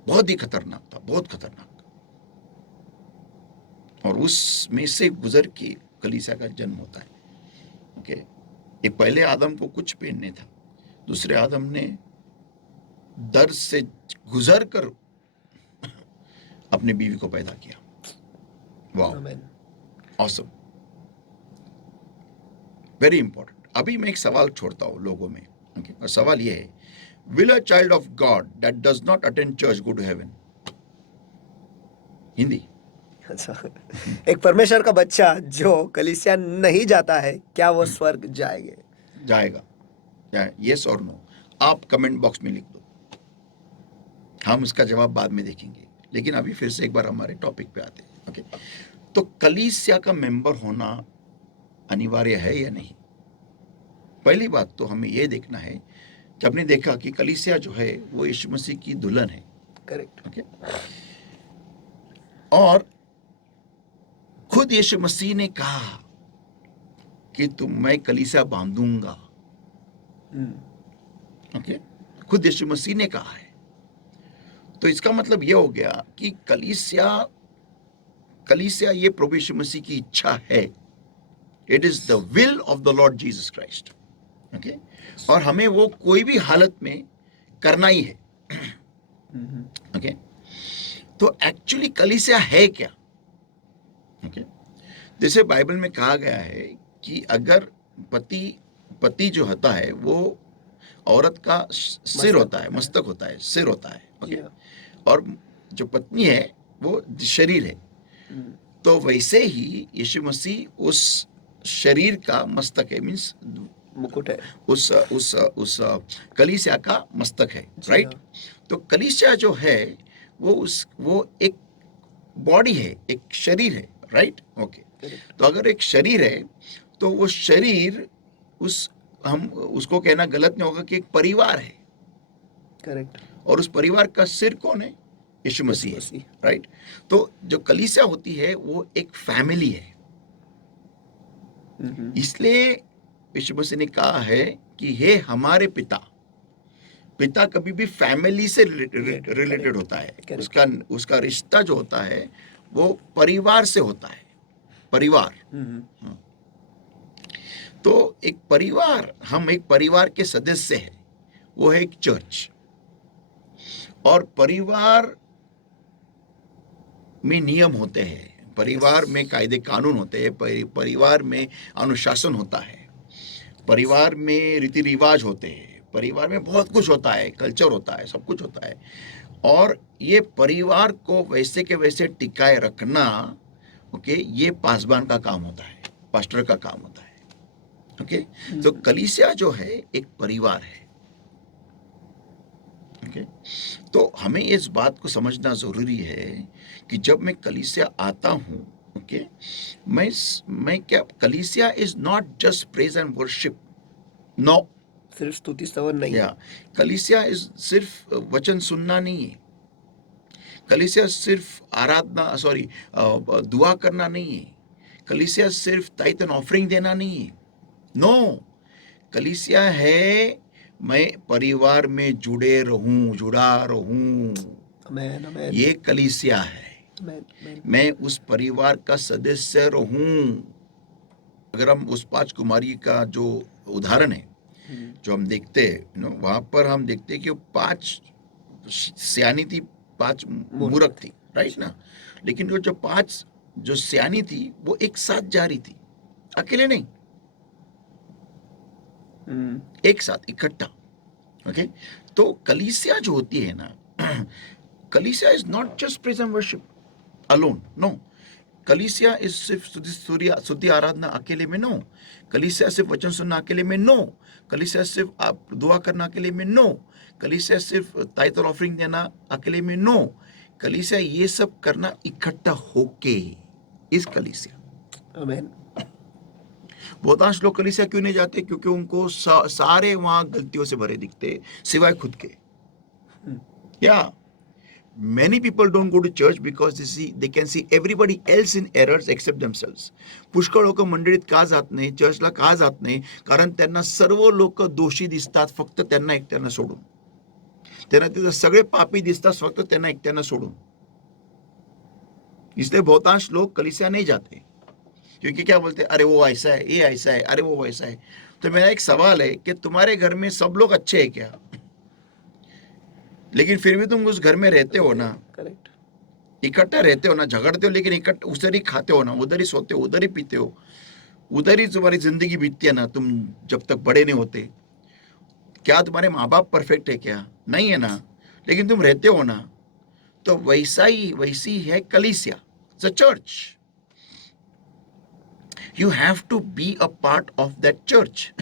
बहुत ही खतरनाक था, बहुत खतरनाक। और उसमें से गुजर के कलीसिया का जन्म होता है। ओके, एक पहले आदम को कुछ पेन नहीं था, दूसरे आदम ने दर्द से गुजर कर अपनी बीवी को पैदा किया। वाह, आमेन। Awesome, very important. अभी मैं एक सवाल छोड़ता हूं लोगों में, ओके, और सवाल यह है, will a child of God that does not attend church go to heaven? Hindi. अच्छा, एक परमेश्वर का बच्चा जो कलीसिया नहीं जाता है, क्या वो स्वर्ग जाएंगे? जाएगा, यस और नो? आप कमेंट बॉक्स में लिख दो, हम उसका जवाब बाद में देखेंगे। लेकिन अभी फिर से एक बार हमारे टॉपिक पे आते हैं। ओके, तो कलीसिया का मेंबर होना अनिवार्य है या नहीं? पहली बात तो हमें ये देखना है कि हमने देखा कि कलीसिया जो है वो यीशु मसीह की दुल्हन है, करेक्ट। ओके। और खुद यीशु मसीह ने कहा कि मैं कलीसिया बांधूंगा, ओके। खुद यीशु मसीह ने कहा है। तो इसका मतलब ये हो गया कि कलीसिया ये प्रभु यीशु मसीह की इच्छा है। It is the will of the Lord Jesus Christ, okay. और हमें वो कोई भी हालत में करना ही है, ओके। तो एक्चुअली कलीसिया है क्या, ओके। जैसे बाइबल में कहा गया है कि अगर पति जो होता है वो औरत का सिर होता है, मस्तक होता है, सिर होता है, ओके। और जो पत्नी है वो शरीर है। तो वैसे ही यीशु मसीह उस शरीर का मस्तक है, मीन्स मुकुट है, उस कलीसिया का मस्तक है, राइट। तो कलीसिया जो है वो एक बॉडी है, एक शरीर है, राइट, ओके। तो अगर एक शरीर है तो वो शरीर हम उसको कहना गलत नहीं होगा कि एक परिवार है, करेक्ट। और उस परिवार का सिर कौन है? यीशु मसीह है, राइट। तो जो कलीसिया होती है वो एक फैमिली है। इसलिए यीशु मसीह ने कहा है कि हे हमारे पिता कभी भी फैमिली से रिलेटेड होता है। उसका रिश्ता जो होता है वो परिवार से होता है, परिवार। तो हम एक परिवार के सदस्य हैं, वो है एक चर्च। और परिवार में नियम होते हैं, परिवार में कायदे कानून होते हैं, परिवार में अनुशासन होता है, परिवार में रीति रिवाज होते हैं, परिवार में बहुत कुछ होता है, कल्चर होता है, सब कुछ होता है। और ये परिवार को वैसे के वैसे टिकाए रखना, ओके, ये पासबान का काम होता है, पास्टर का काम होता है, ओके। तो कलीसिया जो है एक परिवार है, ओके। तो हमें इस बात को समझना जरूरी है कि जब मैं कलीसिया आता हूं, ओके, मैं क्या, कलीसिया is not just praise and worship, no, सिर्फ स्तुति स्तवन नहीं है। कलीसिया इज सिर्फ वचन सुनना नहीं है, कलीसिया सिर्फ दुआ करना नहीं है, कलीसिया सिर्फ टाइथ एंड ऑफरिंग देना नहीं है, नो। कलीसिया है मैं परिवार में जुड़ा रहूं, आमेन, आमेन। ये कलीसिया है, मैं उस परिवार का सदस्य रहूं। अगर हम उस 5 कुमारी का जो उदाहरण है जो हम देखते हैं, वहां पर हम देखते हैं कि वो 5 सियानी थी, 5 मूर्ख थी, राइट ना। लेकिन वो जो 5 जो सियानी थी वो एक साथ जा रही थी, अकेले नहीं, एक साथ इकट्ठा, ओके। तो कलीसिया जो होती है ना, कलीसिया is not just praise and worship alone, no. कलीसिया इज सिर्फ स्तुति आराधना अकेले में, नो। कलीसिया सिर्फ वचन सुनना अकेले में, नो। कलीसिया सिर्फ आप दुआ करना अकेले में, नो। कलीसिया सिर्फ टाइथ और ऑफरिंग देना अकेले में, नो। कलीसिया ये सब करना इकट्ठा होके इस कलीसिया। आमेन। बहुतांश लोग कलीसिया क्यों नहीं जाते? क्योंकि उनको सारे वहां गलतियों से भरे दिखते सिवाय खुद के। या many people don't go to church because they can see everybody else in errors except themselves. पुष्कळ लोक मंडळीत का जात नाही, चर्चला का जात नाही? कारण त्यांना सर्व लोक दोषी दिसतात, फक्त त्यांना एकट्यानं सोडून. त्यांना तिथे सगळे पापी दिसतात, फक्त त्यांना एकट्यानं सोडून. इसलिए बहुतांश लोग कलीसिया नहीं जाते, क्योंकि क्या बोलते हैं, अरे वो ऐसा है, ये ऐसा है, अरे वो वैसा है। तो मेरा एक सवाल है कि तुम्हारे घर में सब लोग अच्छे हैं क्या? लेकिन फिर भी तुम उस घर में रहते हो ना, करेक्ट, इकट्ठा रहते हो ना, झगड़ते हो, लेकिन इकट्ठा उधर ही खाते हो ना, उधर ही सोते हो, उधर ही पीते हो, उधर ही तुम्हारी जिंदगी बीतती है ना, तुम जब तक बड़े नहीं होते। क्या तुम्हारे माँ बाप परफेक्ट है क्या? नहीं है ना, लेकिन तुम रहते हो ना। तो वैसी है कलीसिया, the church. You have to be a part of that church.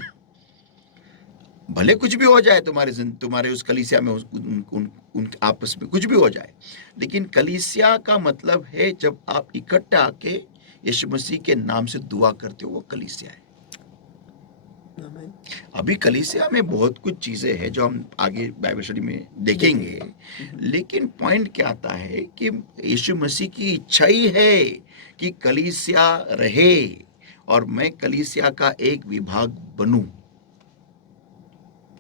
भले कुछ भी हो जाए तुम्हारे उस कलीसिया में, उन आपस में कुछ भी हो जाए, लेकिन कलीसिया का मतलब है जब आप इकट्ठा आके यीशु मसीह के नाम से दुआ करते हो, वो कलीसिया है। आमीन। अभी कलीसिया में बहुत कुछ चीजें हैं जो हम आगे बाइबल स्टडी में देखेंगे, लेकिन पॉइंट क्या आता है कि यीशु मसीह की इच्छा ही है कि कलीसिया रहे और मैं कलीसिया का एक विभाग बनूं।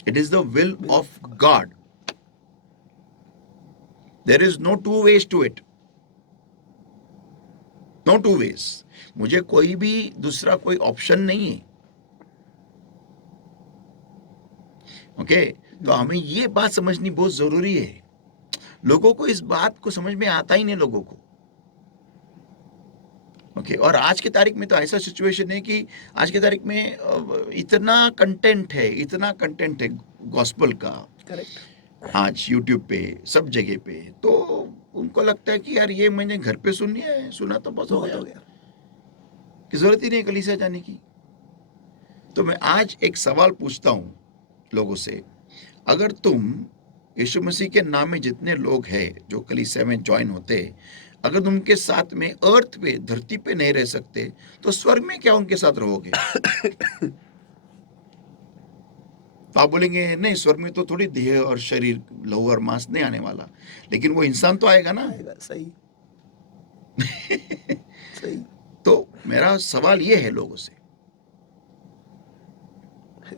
It is the will of God, there is no two ways to it, no two ways. मुझे कोई भी दूसरा कोई ऑप्शन नहीं है। ओके, तो हमें ये बात समझनी बहुत जरूरी है। लोगों को इस बात को समझ में आता ही नहीं लोगों को। ओके, और आज की तारीख में तो ऐसा सिचुएशन है कि आज की तारीख में इतना कंटेंट है गॉस्पल का करेक्ट। आज यूट्यूब पे सब जगह पे, तो उनको लगता है कि यार ये मैंने घर पे सुना तो बस हो बहुत हो गया, गया। कि जरूरत ही नहीं कलीसिया जाने की। तो मैं आज एक सवाल पूछता हूँ लोगों से, अगर तुम यीशु मसीह के नाम में जितने लोग हैं जो कलीसिया में ज्वाइन होते, अगर तुम उनके साथ में अर्थ पे धरती पे नहीं रह सकते तो स्वर्ग में क्या उनके साथ रहोगे? तो आप बोलेंगे नहीं, स्वर्ग में तो थोड़ी देह और शरीर, लहू और मांस नहीं आने वाला, लेकिन वो इंसान तो आएगा ना। आएगा, सही सही। तो मेरा सवाल ये है लोगों से,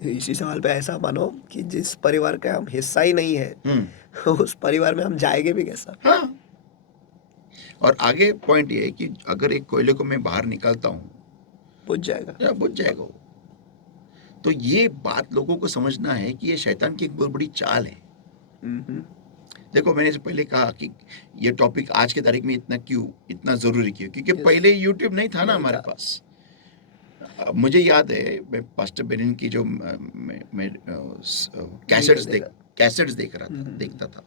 इसी सवाल पे ऐसा मानो कि जिस परिवार का हम हिस्सा ही नहीं है उस परिवार में हम जाएंगे भी कैसा? हाँ, और आगे पॉइंट ये है कि अगर एक कोयले को मैं बाहर निकालता हूँ बुझ जाएगा। या बुझ जाएगा वो। तो ये बात लोगों को समझना है कि ये शैतान की एक बहुत बड़ी चाल है। हम्म, देखो, मैंने से पहले कहा कि ये टॉपिक आज की तारीख में इतना जरूरी क्यों, क्योंकि Yes. पहले यूट्यूब नहीं था ना नहीं हमारे था। पास। मुझे याद है, मैं पास्टर बेनिन की जो मैं कैसेट्स देख रहा था, देखता था।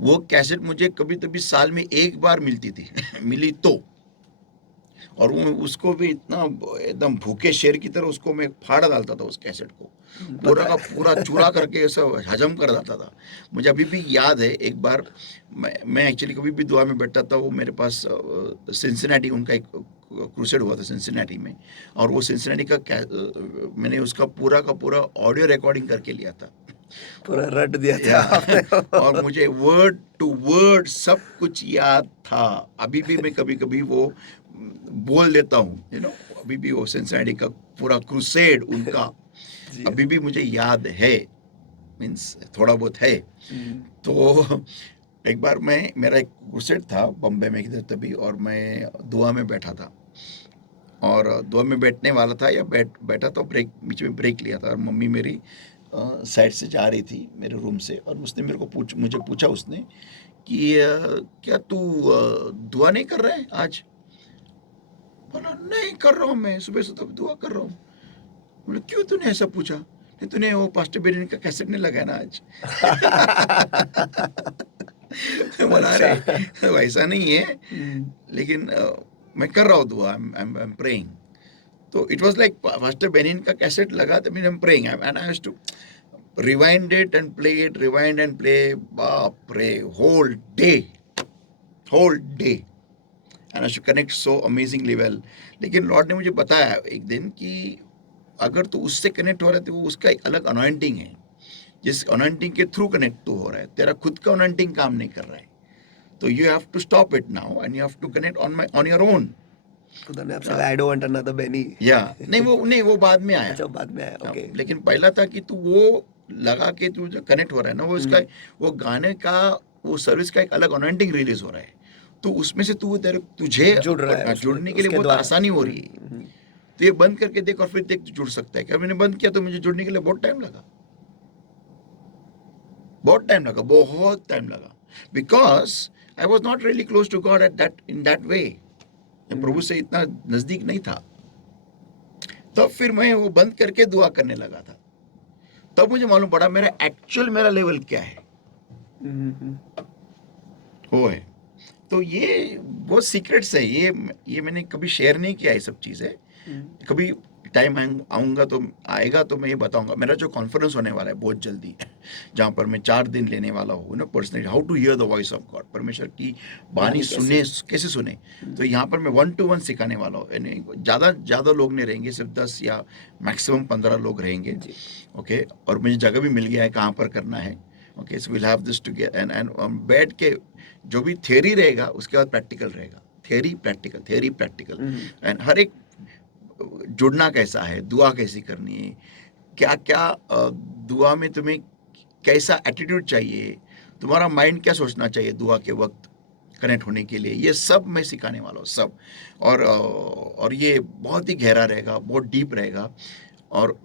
वो कैसेट मुझे कभी कभी साल में एक बार मिलती थी मिली तो, और वो उसको भी इतना एकदम भूखे शेर की तरह उसको मैं फाड़ डालता था उस कैसेट को, पूरा का पूरा चूरा करके ऐसा हजम कर देता था। मुझे अभी भी याद है, एक बार मैं एक्चुअली कभी भी दुआ में बैठता था, वो मेरे पास सिंसिनाटी, उनका एक क्रूसेड हुआ था सिंसिनाटी में, और वो सिंसिनाटी मैंने उसका पूरा का पूरा ऑडियो रिकॉर्डिंग करके लिया था। पूरा रट दिया था या आपने। और मुझे वर्ड टू वर्ड सब कुछ याद था। अभी भी मैं कभी कभी वो बोल देता हूँ, अभी भी वो सिंसिनाटी का पूरा क्रूसेड उनका जी। अभी भी मुझे याद है, मीन्स थोड़ा बहुत है। तो एक बार मेरा एक क्रूसेड था बम्बे में किधर तभी, और मैं दुआ में बैठा था, और दुआ में बैठने वाला था या बैठा तो बीच में ब्रेक लिया था, और मम्मी मेरी साइड से जा रही थी मेरे रूम से, और उसने मुझे पूछा उसने कि क्या तू दुआ नहीं कर रहा है आज? बोला नहीं कर रहा हूँ, मैं सुबह से तो दुआ कर रहा हूँ। बोले क्यों तूने ऐसा पूछा? नहीं, तूने वो पास्टर बेनिन का कैसेट नहीं लगाया ना आज? बोला अरे वैसा नहीं है, लेकिन मैं कर रहा हूँ दुआ, आई एम प्रेइंग। तो it was like pastor Benny Hinn का कैसेट लगा तो I am praying, and I have to rewind it and play it, rewind and play, बाप रे, whole day, and I should connect so amazingly well. लेकिन लॉर्ड ने मुझे बताया एक दिन कि अगर तू उससे कनेक्ट हो रहा है तो वो उसका एक अलग अनॉइंटिंग है, जिस अनॉइंटिंग के थ्रू कनेक्ट तू हो रहा है, तेरा खुद का अनॉइंटिंग काम नहीं कर रहा है, तो you have to stop it now and you have to connect on your own. उन्होंने आपसे कहा I don't want another Benny. या नहीं, वो बाद में आया। अच्छा, बाद में आया, ओके। लेकिन पहला था कि तू वो लगा के तू जो कनेक्ट हो रहा है ना, वो इसका वो गाने का वो सर्विस का एक अलग अनॉइंटिंग रिलीज हो रहा है, तो उसमें से तुझे जुड़ रहा है उसमें, जुड़ने के लिए उसके बहुत द्वारा। आसानी हो रही है। तो ये बंद करके देख और फिर देख जुड़ सकता है। क्या मैंने बंद किया तो मुझे जुड़ने के लिए बहुत टाइम लगा, बहुत टाइम लगा, because I was not really close to God in that way. मैं प्रभु से इतना नजदीक नहीं था। तब फिर मैं वो बंद करके दुआ करने लगा था, तब मुझे मालूम पड़ा मेरा लेवल क्या है, वो है। तो ये बहुत सीक्रेट्स है, ये मैंने कभी शेयर नहीं किया ये सब चीजें, कभी टाइम आऊँगा तो आएगा तो मैं ये बताऊंगा। मेरा जो कॉन्फ्रेंस होने वाला है बहुत जल्दी, जहाँ पर मैं 4 दिन लेने वाला हूँ ना, personally how to hear the voice of God, परमेश्वर की बानी बानी सुने, कैसे सुने। तो यहाँ पर मैं 1 to 1 सिखाने वाला हूँ, यानी ज़्यादा लोग नहीं रहेंगे, सिर्फ 10 या मैक्सिमम 15 लोग रहेंगे। जी। ओके, और मुझे जगह भी मिल गया है कहाँ पर करना है। Okay, so will have this together and बैठ के जो भी थियरी रहेगा उसके बाद प्रैक्टिकल रहेगा, थियरी प्रैक्टिकल एंड हर एक जुड़ना कैसा है, दुआ कैसी करनी है, क्या क्या दुआ में तुम्हें कैसा एटीट्यूड चाहिए, तुम्हारा माइंड क्या सोचना चाहिए दुआ के वक्त कनेक्ट होने के लिए, ये सब मैं सिखाने वाला हूँ सब। और ये बहुत ही गहरा रहेगा, बहुत डीप रहेगा। और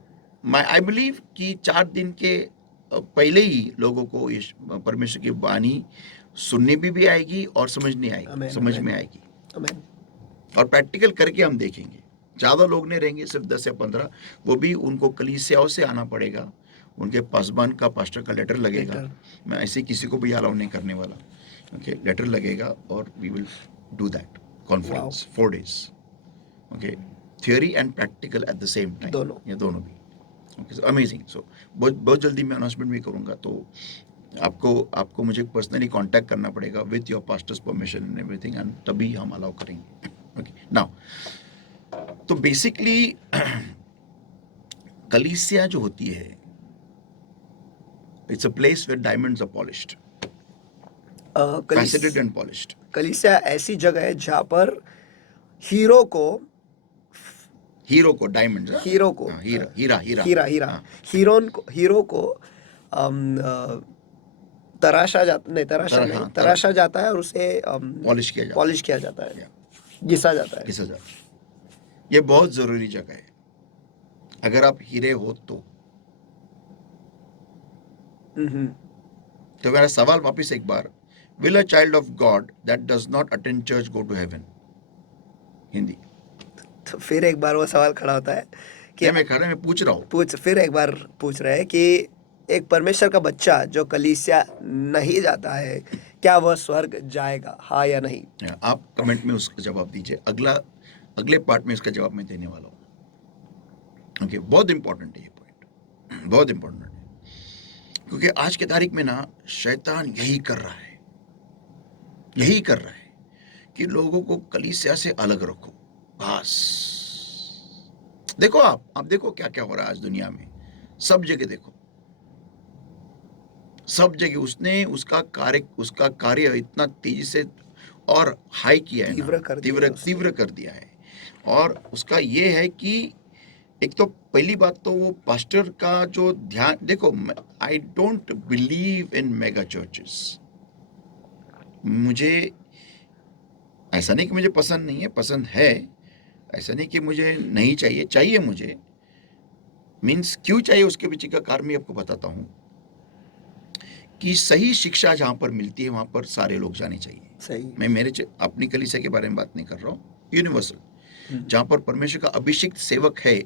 आई बिलीव कि 4 दिन के पहले ही लोगों को ये परमेश्वर की वाणी सुनने भी आएगी और समझ नहीं आएगी, आमेन, समझ आमेन। में आएगी। आमेन। और प्रैक्टिकल करके हम देखेंगे। ज़्यादा लोग नहीं रहेंगे, सिर्फ 10 या 15, वो भी उनको कलीसियाओं से आना पड़ेगा, उनके पासबान का पास्टर का लेटर लगेगा। लेटर। मैं ऐसे किसी को भी अलाउ नहीं करने वाला। ओके, लेटर लगेगा और we will do that conference 4 days। Okay, theory and practical at the same time, दोनों। ये दोनों भी। Okay, so amazing. सो बहुत जल्दी मैं अनाउंसमेंट भी करूँगा, तो आपको मुझे पर्सनली कांटेक्ट करना पड़ेगा with your pastors permission and everything, and तभी हम अलाउ करेंगे। ओके, नाउ तो बेसिकली कलीसिया जो होती है, it's a place where diamonds are polished, faceted and polished. कलीसिया ऐसी जगह है जहाँ पर हीरो को डायमंड्स, हीरो को हीरा हीरा हीरा हीरा हीरा हाँ, हीरो को तराशा जाता नहीं, तराशा जाता है और उसे पॉलिश किया जाता है, या घिसा जाता है। किस जाता है। ये बहुत जरूरी जगह है, अगर आप हीरे हो तो। तो मेरा सवाल वापस एक बार, will a child of God that does not attend church go to heaven? Hindi. तो फिर एक बार वो सवाल खड़ा होता है कि मैं पूछ रहा हूँ। फिर एक बार पूछ रहे हैं कि एक परमेश्वर का बच्चा जो कलीसिया नहीं जाता है, क्या वह स्वर्ग जाएगा, हाँ या नहीं? आप कमेंट में उसका जवाब दीजिए, अगले पार्ट में इसका जवाब मैं देने वाला हूँ। ओके, बहुत इंपॉर्टेंट है ये पॉइंट, बहुत इंपॉर्टेंट है, क्योंकि आज की तारीख में ना शैतान यही कर रहा है कि लोगों को कलीसिया से अलग रखो बस। देखो आप देखो क्या क्या हो रहा है आज दुनिया में, सब जगह देखो, सब जगह उसने उसका कार्य इतना तेजी से और हाई किया है ना, तीव्र कर दिया है। और उसका ये है कि एक तो पहली बात तो वो पास्टर का जो ध्यान देखो, I don't believe in mega churches. मुझे ऐसा नहीं कि मुझे पसंद नहीं है, पसंद है, ऐसा नहीं कि मुझे नहीं चाहिए मुझे। मीन्स क्यों चाहिए, उसके पीछे का कारण मैं आपको बताता हूँ कि सही शिक्षा जहाँ पर मिलती है वहाँ पर सारे लोग जाने चाहिए। सही। मैं अपनी कलीसिया के बारे में बात नहीं कर रहा हूँ, यूनिवर्सल, जहाँ पर परमेश्वर का अभिषिक्त सेवक है,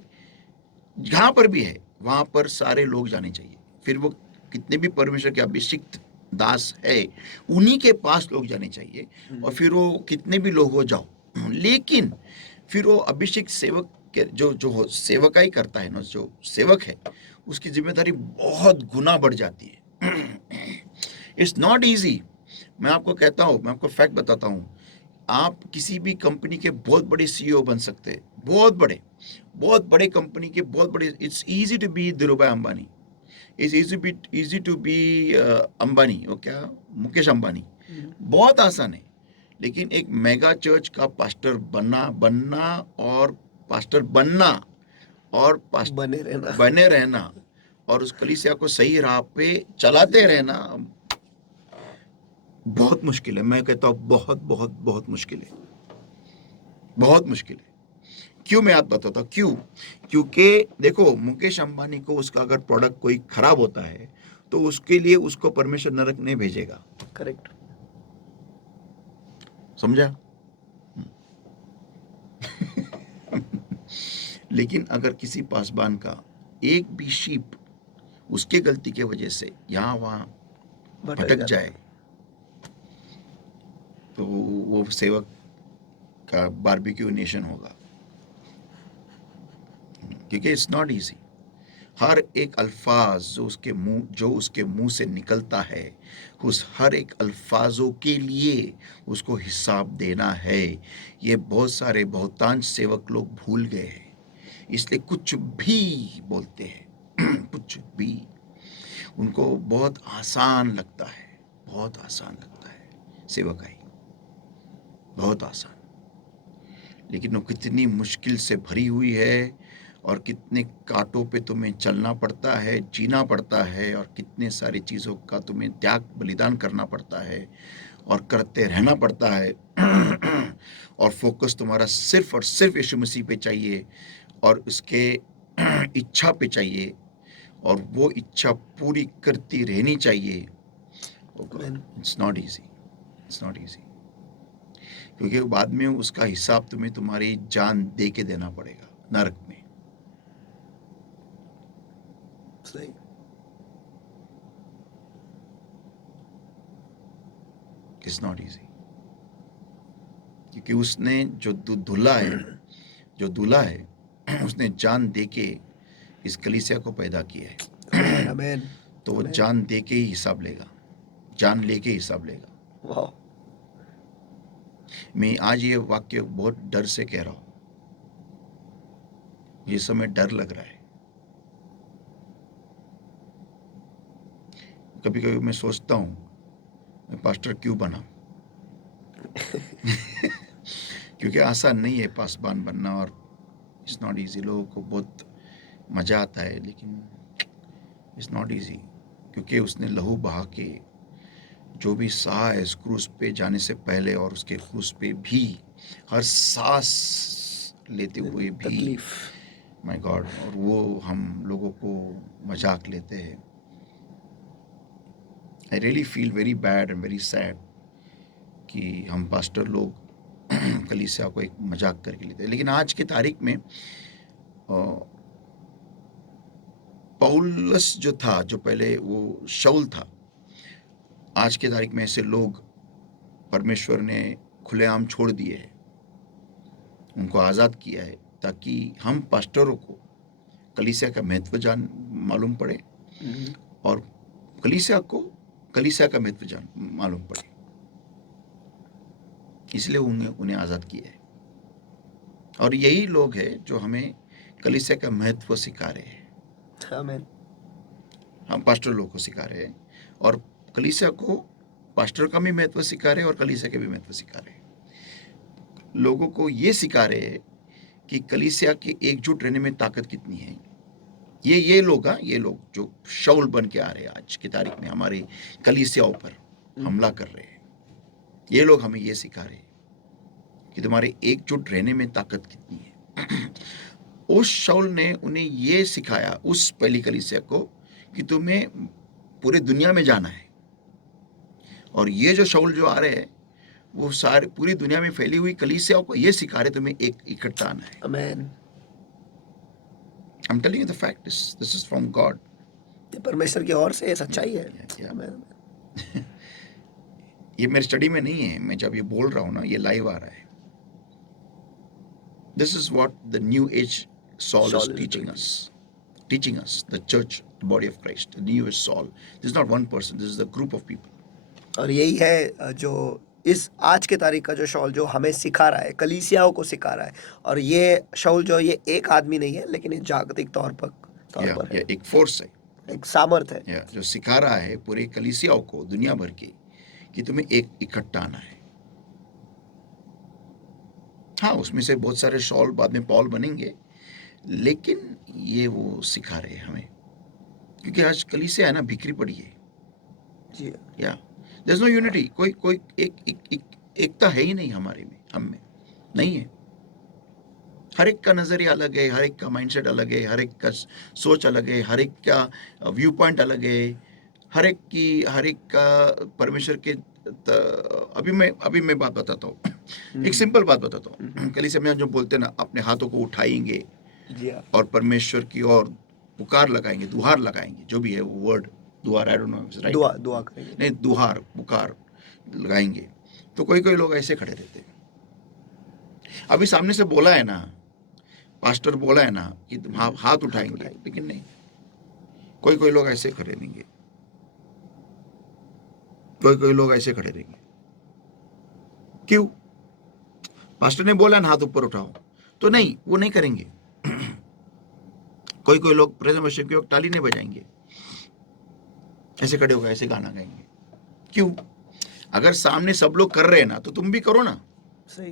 जहाँ पर भी है वहाँ पर सारे लोग जाने चाहिए। फिर वो कितने भी परमेश्वर के अभिषिक्त दास है, उन्हीं के पास लोग जाने चाहिए, और फिर वो कितने भी लोग हो जाओ, लेकिन फिर वो अभिषिक्त सेवक के जो सेवकाई करता है ना, जो सेवक है, उसकी जिम्मेदारी बहुत गुना बढ़ जाती है। It's not easy. मैं आपको कहता हूँ, मैं आपको फैक्ट बताता हूँ, आप किसी भी कंपनी के बहुत बड़े सीईओ बन सकते हैं, बहुत बड़े कंपनी के बहुत बड़े। It's easy to be Dhirubhai Ambani, it's easy to be Ambani, वो क्या, मुकेश अंबानी, बहुत आसान है। लेकिन एक मेगा चर्च का पास्टर बनना और पास्टर बनना और बने रहना और उस कलीसिया को सही राह पे चलाते रहना बहुत मुश्किल है। मैं कहता हूँ बहुत मुश्किल है, बहुत मुश्किल है। क्यों, मैं आप बताता हूँ क्यों। क्योंकि देखो, मुकेश अंबानी को उसका अगर प्रोडक्ट कोई खराब होता है तो उसके लिए उसको परमेश्वर नरक नहीं भेजेगा। करेक्ट। समझा? लेकिन अगर किसी पासबान का एक भी शीप उसके गलती के वजह से यहाँ वहाँ भटक जाए तो वो सेवक का बारबेक्यू नेशन होगा। क्योंकि इट्स नॉट इजी। हर एक अल्फाज जो उसके मुंह से निकलता है, उस हर एक अल्फाजों के लिए उसको हिसाब देना है। ये बहुत सारे बहुतांश सेवक लोग भूल गए हैं, इसलिए कुछ भी बोलते हैं कुछ भी उनको बहुत आसान लगता है, बहुत आसान लगता है सेवकाई, बहुत आसान। लेकिन वो कितनी मुश्किल से भरी हुई है और कितने कांटों पे तुम्हें चलना पड़ता है, जीना पड़ता है, और कितने सारी चीज़ों का तुम्हें त्याग बलिदान करना पड़ता है और करते रहना पड़ता है और फोकस तुम्हारा सिर्फ और सिर्फ यीशु मसीह पे चाहिए और उसके इच्छा पे चाहिए और वो इच्छा पूरी करती रहनी चाहिए। It's not easy, it's not easy, क्योंकि बाद में उसका हिसाब तुम्हें तुम्हारी जान दे के देना पड़ेगा नरक में। सही। इट्स नॉट इजी, क्योंकि उसने जो दूल्हा है, जो दूल्हा है उसने जान दे के इस कलीसिया को पैदा किया है। आमीन। तो वो जान दे के ही हिसाब लेगा, जान लेके हिसाब लेगा। वाह। मैं आज ये वाक्य बहुत डर से कह रहा हूं, ये समय डर लग रहा है। कभी कभी मैं सोचता हूं मैं पास्टर क्यों बना क्योंकि आसान नहीं है पासबान बनना, और इट्स नॉट इजी। लोगों को बहुत मजा आता है, लेकिन इट्स नॉट इजी, क्योंकि उसने लहू बहा के जो भी सहा है इस क्रूस पे जाने से पहले और उसके क्रूस पे भी, हर सांस लेते हुए भी, तकलीफ। माय गॉड, और वो हम लोगों को मजाक लेते हैं। I really feel very bad and very sad कि हम पास्टर लोग कलीसिया को एक मजाक करके लेते हैं। लेकिन आज की तारीख में पौलुस जो था, जो पहले वो शाऊल था, आज के तारीख में ऐसे लोग परमेश्वर ने खुलेआम छोड़ दिए हैं, उनको आज़ाद किया है, ताकि हम पास्टरों को कलीसिया का महत्व मालूम पड़े और कलीसिया को कलीसिया का महत्व मालूम पड़े, इसलिए उन्हें आज़ाद किया है। और यही लोग हैं जो हमें कलीसिया का महत्व सिखा रहे हैं। आमीन। हम पास्टर लोग को सिखा रहे हैं और कलीसिया को पास्टर का भी महत्व सिखा रहे हैं और कलीसिया के भी महत्व सिखा रहे हैं। लोगों को ये सिखा रहे हैं कि कलीसिया के एकजुट रहने में ताकत कितनी है। ये लोग जो शाऊल बन के आ रहे हैं आज की तारीख में हमारे कलीसियाओं पर हमला कर रहे हैं, ये लोग हमें ये सिखा रहे हैं कि तुम्हारे एकजुट रहने में ताकत कितनी है। उस शाऊल ने उन्हें ये सिखाया, उस पहली कलीसिया को, कि तुम्हें पूरे दुनिया में जाना है। और ये जो शाऊल जो आ रहे हैं वो सारे पूरी दुनिया में फैली हुई कलीसियाओं को ये सिखा रहे तुम्हें एक इकट्ठा आना है। आमीन। I'm telling you the fact. This is from God. ये परमेश्वर की ओर से सच्चाई है। Yeah. आमीन। ये मेरे स्टडी में नहीं है, मैं जब ये बोल रहा हूँ ना, ये लाइव आ रहा है। This is what the new age Saul is teaching us, the church, the body of Christ, the new age Saul. This is not one person, this is the group of people. और यही है जो इस आज के तारीख का जो शाऊल जो हमें सिखा रहा है, कलीसियाओं को सिखा रहा है। और ये शाऊल जो ये एक आदमी नहीं है, लेकिन ये जागतिक तौर पर है, एक फोर्स है, एक सामर्थ है, जो सिखा रहा है पूरे कलीसियाओं को दुनिया भर के कि तुम्हें एक इकट्ठा आना है। हाँ, उसमें से बहुत सारे शाऊल बाद में पॉल बनेंगे, लेकिन ये वो सिखा रहे हैं हमें, क्योंकि आज कलीसिया है ना बिखरी पड़ी है। जी। या देयर इज नो यूनिटी, कोई एकता है ही नहीं हमारे में, हम में नहीं है। हर एक का नजरिया अलग है, हर एक का माइंडसेट अलग है, हर एक का सोच अलग है, हर एक का व्यू पॉइंट अलग है, हर एक का परमेश्वर के अभी मैं बात बताता हूँ, एक सिंपल बात बताता हूँ। कलीसिया में जो बोलते हैं ना, अपने हाथों को उठाएंगे और परमेश्वर की ओर पुकार लगाएंगे, दुहार लगाएंगे, जो भी है वो वर्ड दुहार, आई डोंट नो, राइट? दुआ करेंगे, नहीं, दुहार पुकार लगाएंगे। तो कोई लोग ऐसे खड़े रहते हैं। अभी सामने से बोला है ना, पास्टर बोला है ना कि तुम हाथ उठाएंगे, लेकिन नहीं, कोई कोई लोग ऐसे खड़े रहेंगे, कोई कोई लोग ऐसे खड़े रहेंगे। क्यों? पास्टर ने बोला ना हाथ ऊपर उठाओ, तो नहीं, वो नहीं करेंगे। कोई कोई लोग प्रेजेंट वर्शिप के वक्त ताली नहीं बजाएंगे, ऐसे खड़े होकर ऐसे गाना गाएंगे। क्यों? अगर सामने सब लोग कर रहे हैं ना, तो तुम भी करो ना। सही।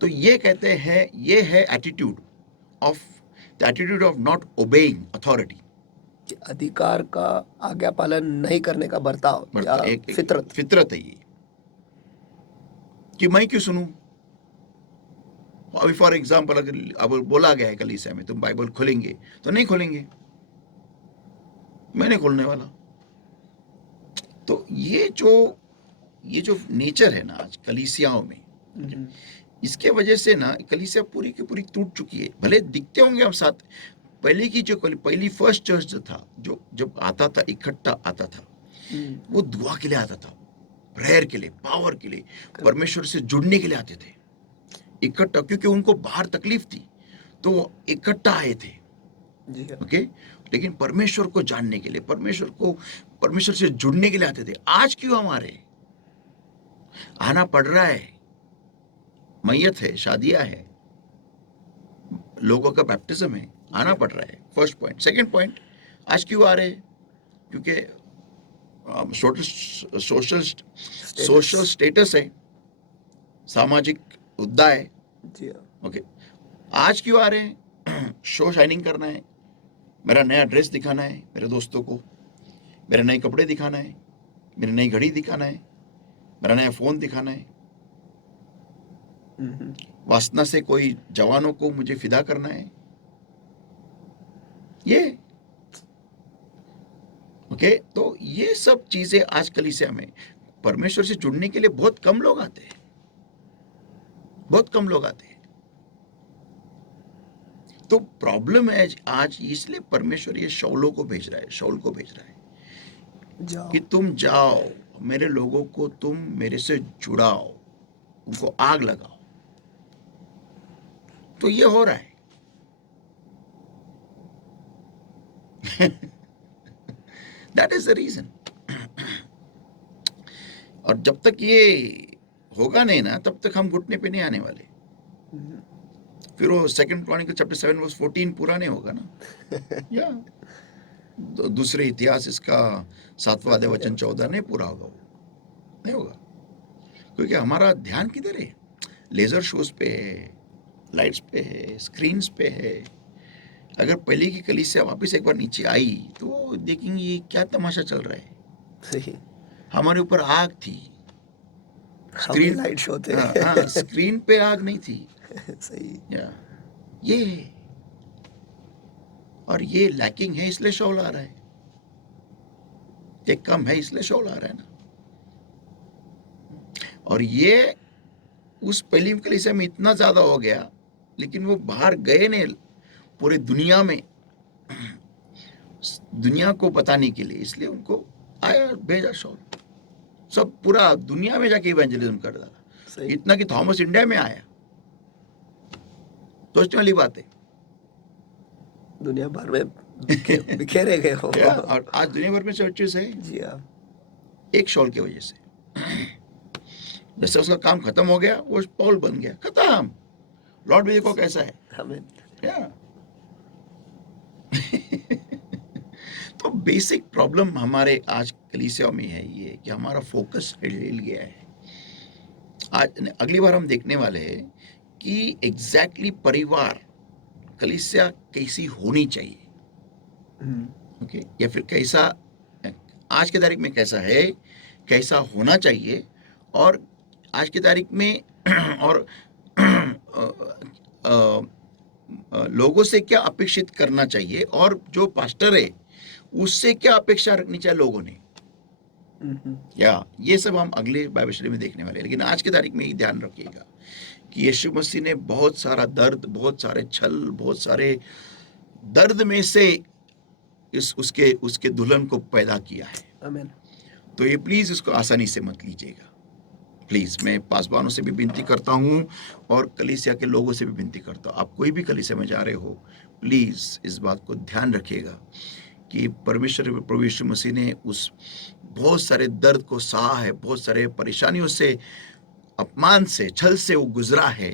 तो ये कहते हैं, ये है attitude of the attitude of not obeying authority. कि अधिकार का आज्ञा पालन नहीं करने का बर्ताव या एक फितरत। फितरत है ये, कि मैं क्यों सुनूं। अभी फॉर एग्जाम्पल अगर अब बोला गया है कलीसिया में तुम बाइबल खोलेंगे, तो नहीं खोलेंगे, मैं नहीं खोलने वाला। तो ये जो नेचर है ना आज कलीसियाओं में, इसके वजह से ना कलीसिया पूरी की पूरी टूट चुकी है। भले दिखते होंगे हम साथ, पहले की जो पहली फर्स्ट चर्च जो था, जो जब आता था, इकट्ठा आता था, वो दुआ के लिए आता था, प्रेयर के लिए, पावर के लिए, परमेश्वर से जुड़ने के लिए आते थे इकट्ठा, क्योंकि उनको बाहर तकलीफ थी, तो वो इकट्ठा आए थे। जी हाँ। ओके, लेकिन परमेश्वर को जानने के लिए, परमेश्वर से जुड़ने के लिए आते थे। आज क्यों हमारे आना पड़ रहा है? मैयत है, शादियां है, लोगों का बैप्टिज्म है, आना पड़ रहा है। First point. सेकंड पॉइंट, आज क्यों आ रहे हैं? क्योंकि सोशल स्टेटस है, सामाजिक मुद्दा है। जी हाँ। ओके, आज क्यों आ रहे हैं? शो शाइनिंग करना है, मेरा नया ड्रेस दिखाना है मेरे दोस्तों को, मेरे नए कपड़े दिखाना है, मेरी नई घड़ी दिखाना है, मेरा नया फोन दिखाना है, वासना से कोई जवानों को मुझे फिदा करना है। ये ओके, तो ये सब चीजें आज कलीसिया में परमेश्वर से जुड़ने के लिए बहुत कम लोग आते हैं, बहुत कम लोग आते हैं। तो प्रॉब्लम है आज, इसलिए परमेश्वर ये शाऊल को भेज रहा है जाओ। कि तुम जाओ, मेरे लोगों को तुम मेरे से जुड़ाओ, उनको आग लगाओ। तो ये हो रहा है। That is the reason. और जब तक ये होगा नहीं ना, तब तक हम घुटने पे नहीं आने वाले। फिर वो सेकंड क्रॉनिकल चैप्टर 7 वर्स 14 पूरा नहीं होगा ना। या दूसरे इतिहास इसका 7वां अध्याय वचन 14 नहीं पूरा होगा, वो नहीं होगा, क्योंकि हमारा ध्यान किधर है? लेजर शोज पे है, लाइट्स पे है, स्क्रीन्स पे है। अगर पहले की कलीसिया वापस एक बार नीचे आई तो देखेंगे ये क्या तमाशा चल रहा है। सही। हमारे ऊपर आग थी, स्क्रीन लाइट शो थे। हाँ, स्क्रीन पे आग नहीं थी। सही। या ये, और ये लैकिंग है, इसलिए शाऊल आ रहा है। ये कम है, इसलिए शाऊल आ रहा है ना। और ये उस पहली कलीसिया में इतना ज्यादा हो गया, लेकिन वो बाहर गए नहीं पूरे दुनिया में, दुनिया को बताने के लिए, इसलिए उनको आया, भेजा शाऊल। सब पूरा दुनिया में जाके इवेंजलिज्म कर रहा, इतना कि थॉमस इंडिया में आया। सोचने वाली बात है। दुनिया भर में बिखेरे गए हो। और आज दुनिया भर में चर्चेस है, जी हाँ। एक शाऊल की वजह से। जैसे उसका काम खत्म हो गया, वो पौल बन गया, खत्म। लॉर्ड भी देखो कैसा है। आमीन। तो बेसिक प्रॉब्लम हमारे आज कलीसिया में है ये, कि हमारा फोकस हिल गया है। आज अगली बार हम देखने वाले हैं कि एग्जैक्टली परिवार, कलीसिया कैसी होनी चाहिए। ओके, या फिर कैसा आज की तारीख में कैसा है, कैसा होना चाहिए, और आज की तारीख में और लोगों से क्या अपेक्षित करना चाहिए, और जो पास्टर है उससे क्या अपेक्षा रखनी चाहिए लोगों ने। या ये सब हम अगले बाइबल स्टडी में देखने वाले हैं। लेकिन आज की तारीख में ही ध्यान रखिएगा कि यीशु मसीह ने बहुत सारा दर्द, बहुत सारे छल, बहुत सारे दर्द में से उसके दुल्हन को पैदा किया है। आमीन। तो ये प्लीज इसको आसानी से मत लीजिएगा, प्लीज मैं पासवानों से भी विनती करता हूँ और कलीसिया के लोगों से भी विनती करता हूँ, आप कोई भी कलीसिया में जा रहे हो, प्लीज इस बात को ध्यान रखिएगा कि परमेश्वर प्रभु यीशु मसीह ने उस बहुत सारे दर्द को सहा है, बहुत सारे परेशानियों से, अपमान से, छल से वो गुजरा है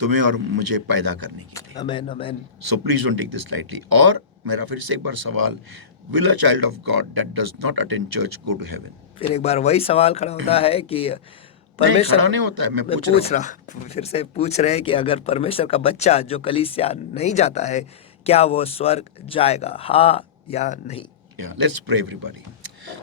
तुम्हें और मुझे पैदा करने के लिए। आमेन आमेन। So please don't take this lightly. और मेरा फिर से एक बार सवाल, will a child of God that does not attend church go to heaven? फिर एक बार वही सवाल खड़ा होता है कि नहीं, परमेश्वर, खड़ा नहीं होता है, मैं मैं पूछ पूछ रहा रहा फिर से पूछ रहे हैं कि अगर परमेश्वर का बच्चा जो कलीसिया नहीं जाता है, क्या वो स्वर्ग जाएगा, हाँ या नहीं? हूँ। Yeah, let's pray everybody.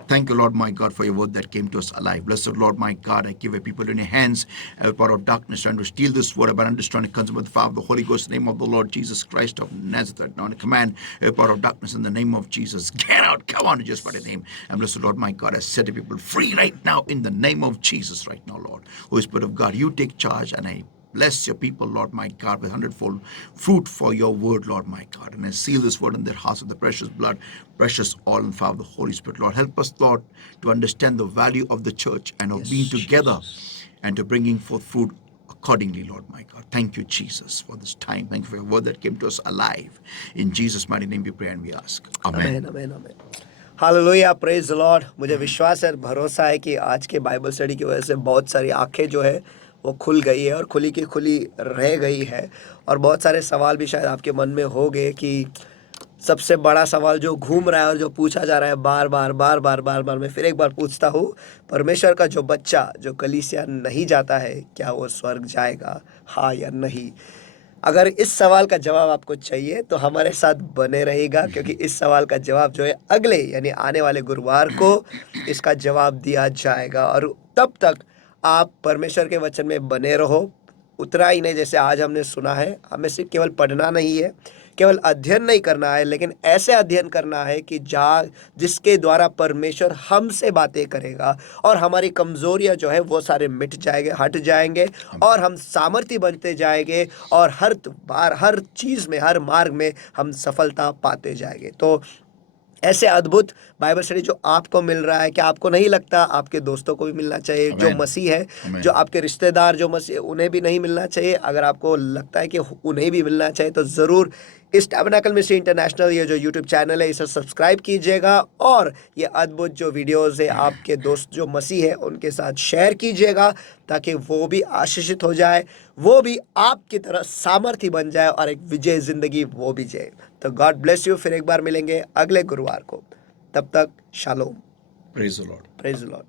Thank you, Lord my God, for your word that came to us alive. Blessed Lord my God, I give a people in your hands, a power of darkness trying to steal this word, but I'm just trying to consume with the fire of the Holy Ghost, in the name of the Lord Jesus Christ of Nazareth. Now, I command a power of darkness in the name of Jesus. Get out, come on, just by the name. And blessed Lord my God, I set the people free right now in the name of Jesus right now, Lord. Holy Spirit of God, you take charge, and I bless your people, Lord my God, with hundredfold fruit for your word, Lord my God. And I seal this word in their hearts with the precious blood, precious oil and fire of the Holy Spirit. Lord, help us, Lord, to understand the value of the church and of Yes, being together Jesus. and to bringing forth fruit accordingly, Lord my God. Thank you, Jesus, for this time. Thank you for your word that came to us alive. In Jesus' mighty name we pray and we ask. Amen. Amen amen amen. Hallelujah, praise the Lord. मुझे विश्वास है, भरोसा है कि आज के बाइबल स्टडी की वजह से बहुत सारी आंखें जो है वो खुल गई है और खुली की खुली रह गई है, और बहुत सारे सवाल भी शायद आपके मन में हो गए कि सबसे बड़ा सवाल जो घूम रहा है और जो पूछा जा रहा है बार बार बार बार बार बार, मैं फिर एक बार पूछता हूँ, परमेश्वर का जो बच्चा जो कलीसिया नहीं जाता है, क्या वो स्वर्ग जाएगा, हाँ या नहीं? अगर इस सवाल का जवाब आपको चाहिए तो हमारे साथ बने रहेगा, क्योंकि इस सवाल का जवाब जो है अगले यानी आने वाले गुरुवार को इसका जवाब दिया जाएगा। और तब तक आप परमेश्वर के वचन में बने रहो। उतना ही नहीं, जैसे आज हमने सुना है, हमें सिर्फ केवल पढ़ना नहीं है, केवल अध्ययन नहीं करना है, लेकिन ऐसे अध्ययन करना है कि जिसके द्वारा परमेश्वर हमसे बातें करेगा और हमारी कमजोरियां जो है वो सारे मिट जाएंगे, हट जाएंगे, और हम सामर्थ्य बनते जाएंगे, और हर बार हर चीज में, हर मार्ग में हम सफलता पाते जाएंगे। तो ऐसे अद्भुत बाइबल स्टडी जो आपको मिल रहा है, क्या आपको नहीं लगता आपके दोस्तों को भी मिलना चाहिए? जो Amen. मसीह है, Amen. जो आपके रिश्तेदार जो मसीह, उन्हें भी नहीं मिलना चाहिए? अगर आपको लगता है कि उन्हें भी मिलना चाहिए तो ज़रूर इस टैबरनेकल मिनिस्ट्री इंटरनेशनल ये जो यूट्यूब चैनल है इसे सब्सक्राइब कीजिएगा, और ये अद्भुत जो वीडियोज़ है आपके दोस्त जो मसीह है उनके साथ शेयर कीजिएगा, ताकि वो भी आशीषित हो जाए, वो भी आपकी तरह सामर्थ्य बन जाए और एक विजय ज़िंदगी वो भी जिए। तो गॉड ब्लेस यू। फिर एक बार मिलेंगे अगले गुरुवार को, तब तक shalom. Praise the Lord. Praise the Lord.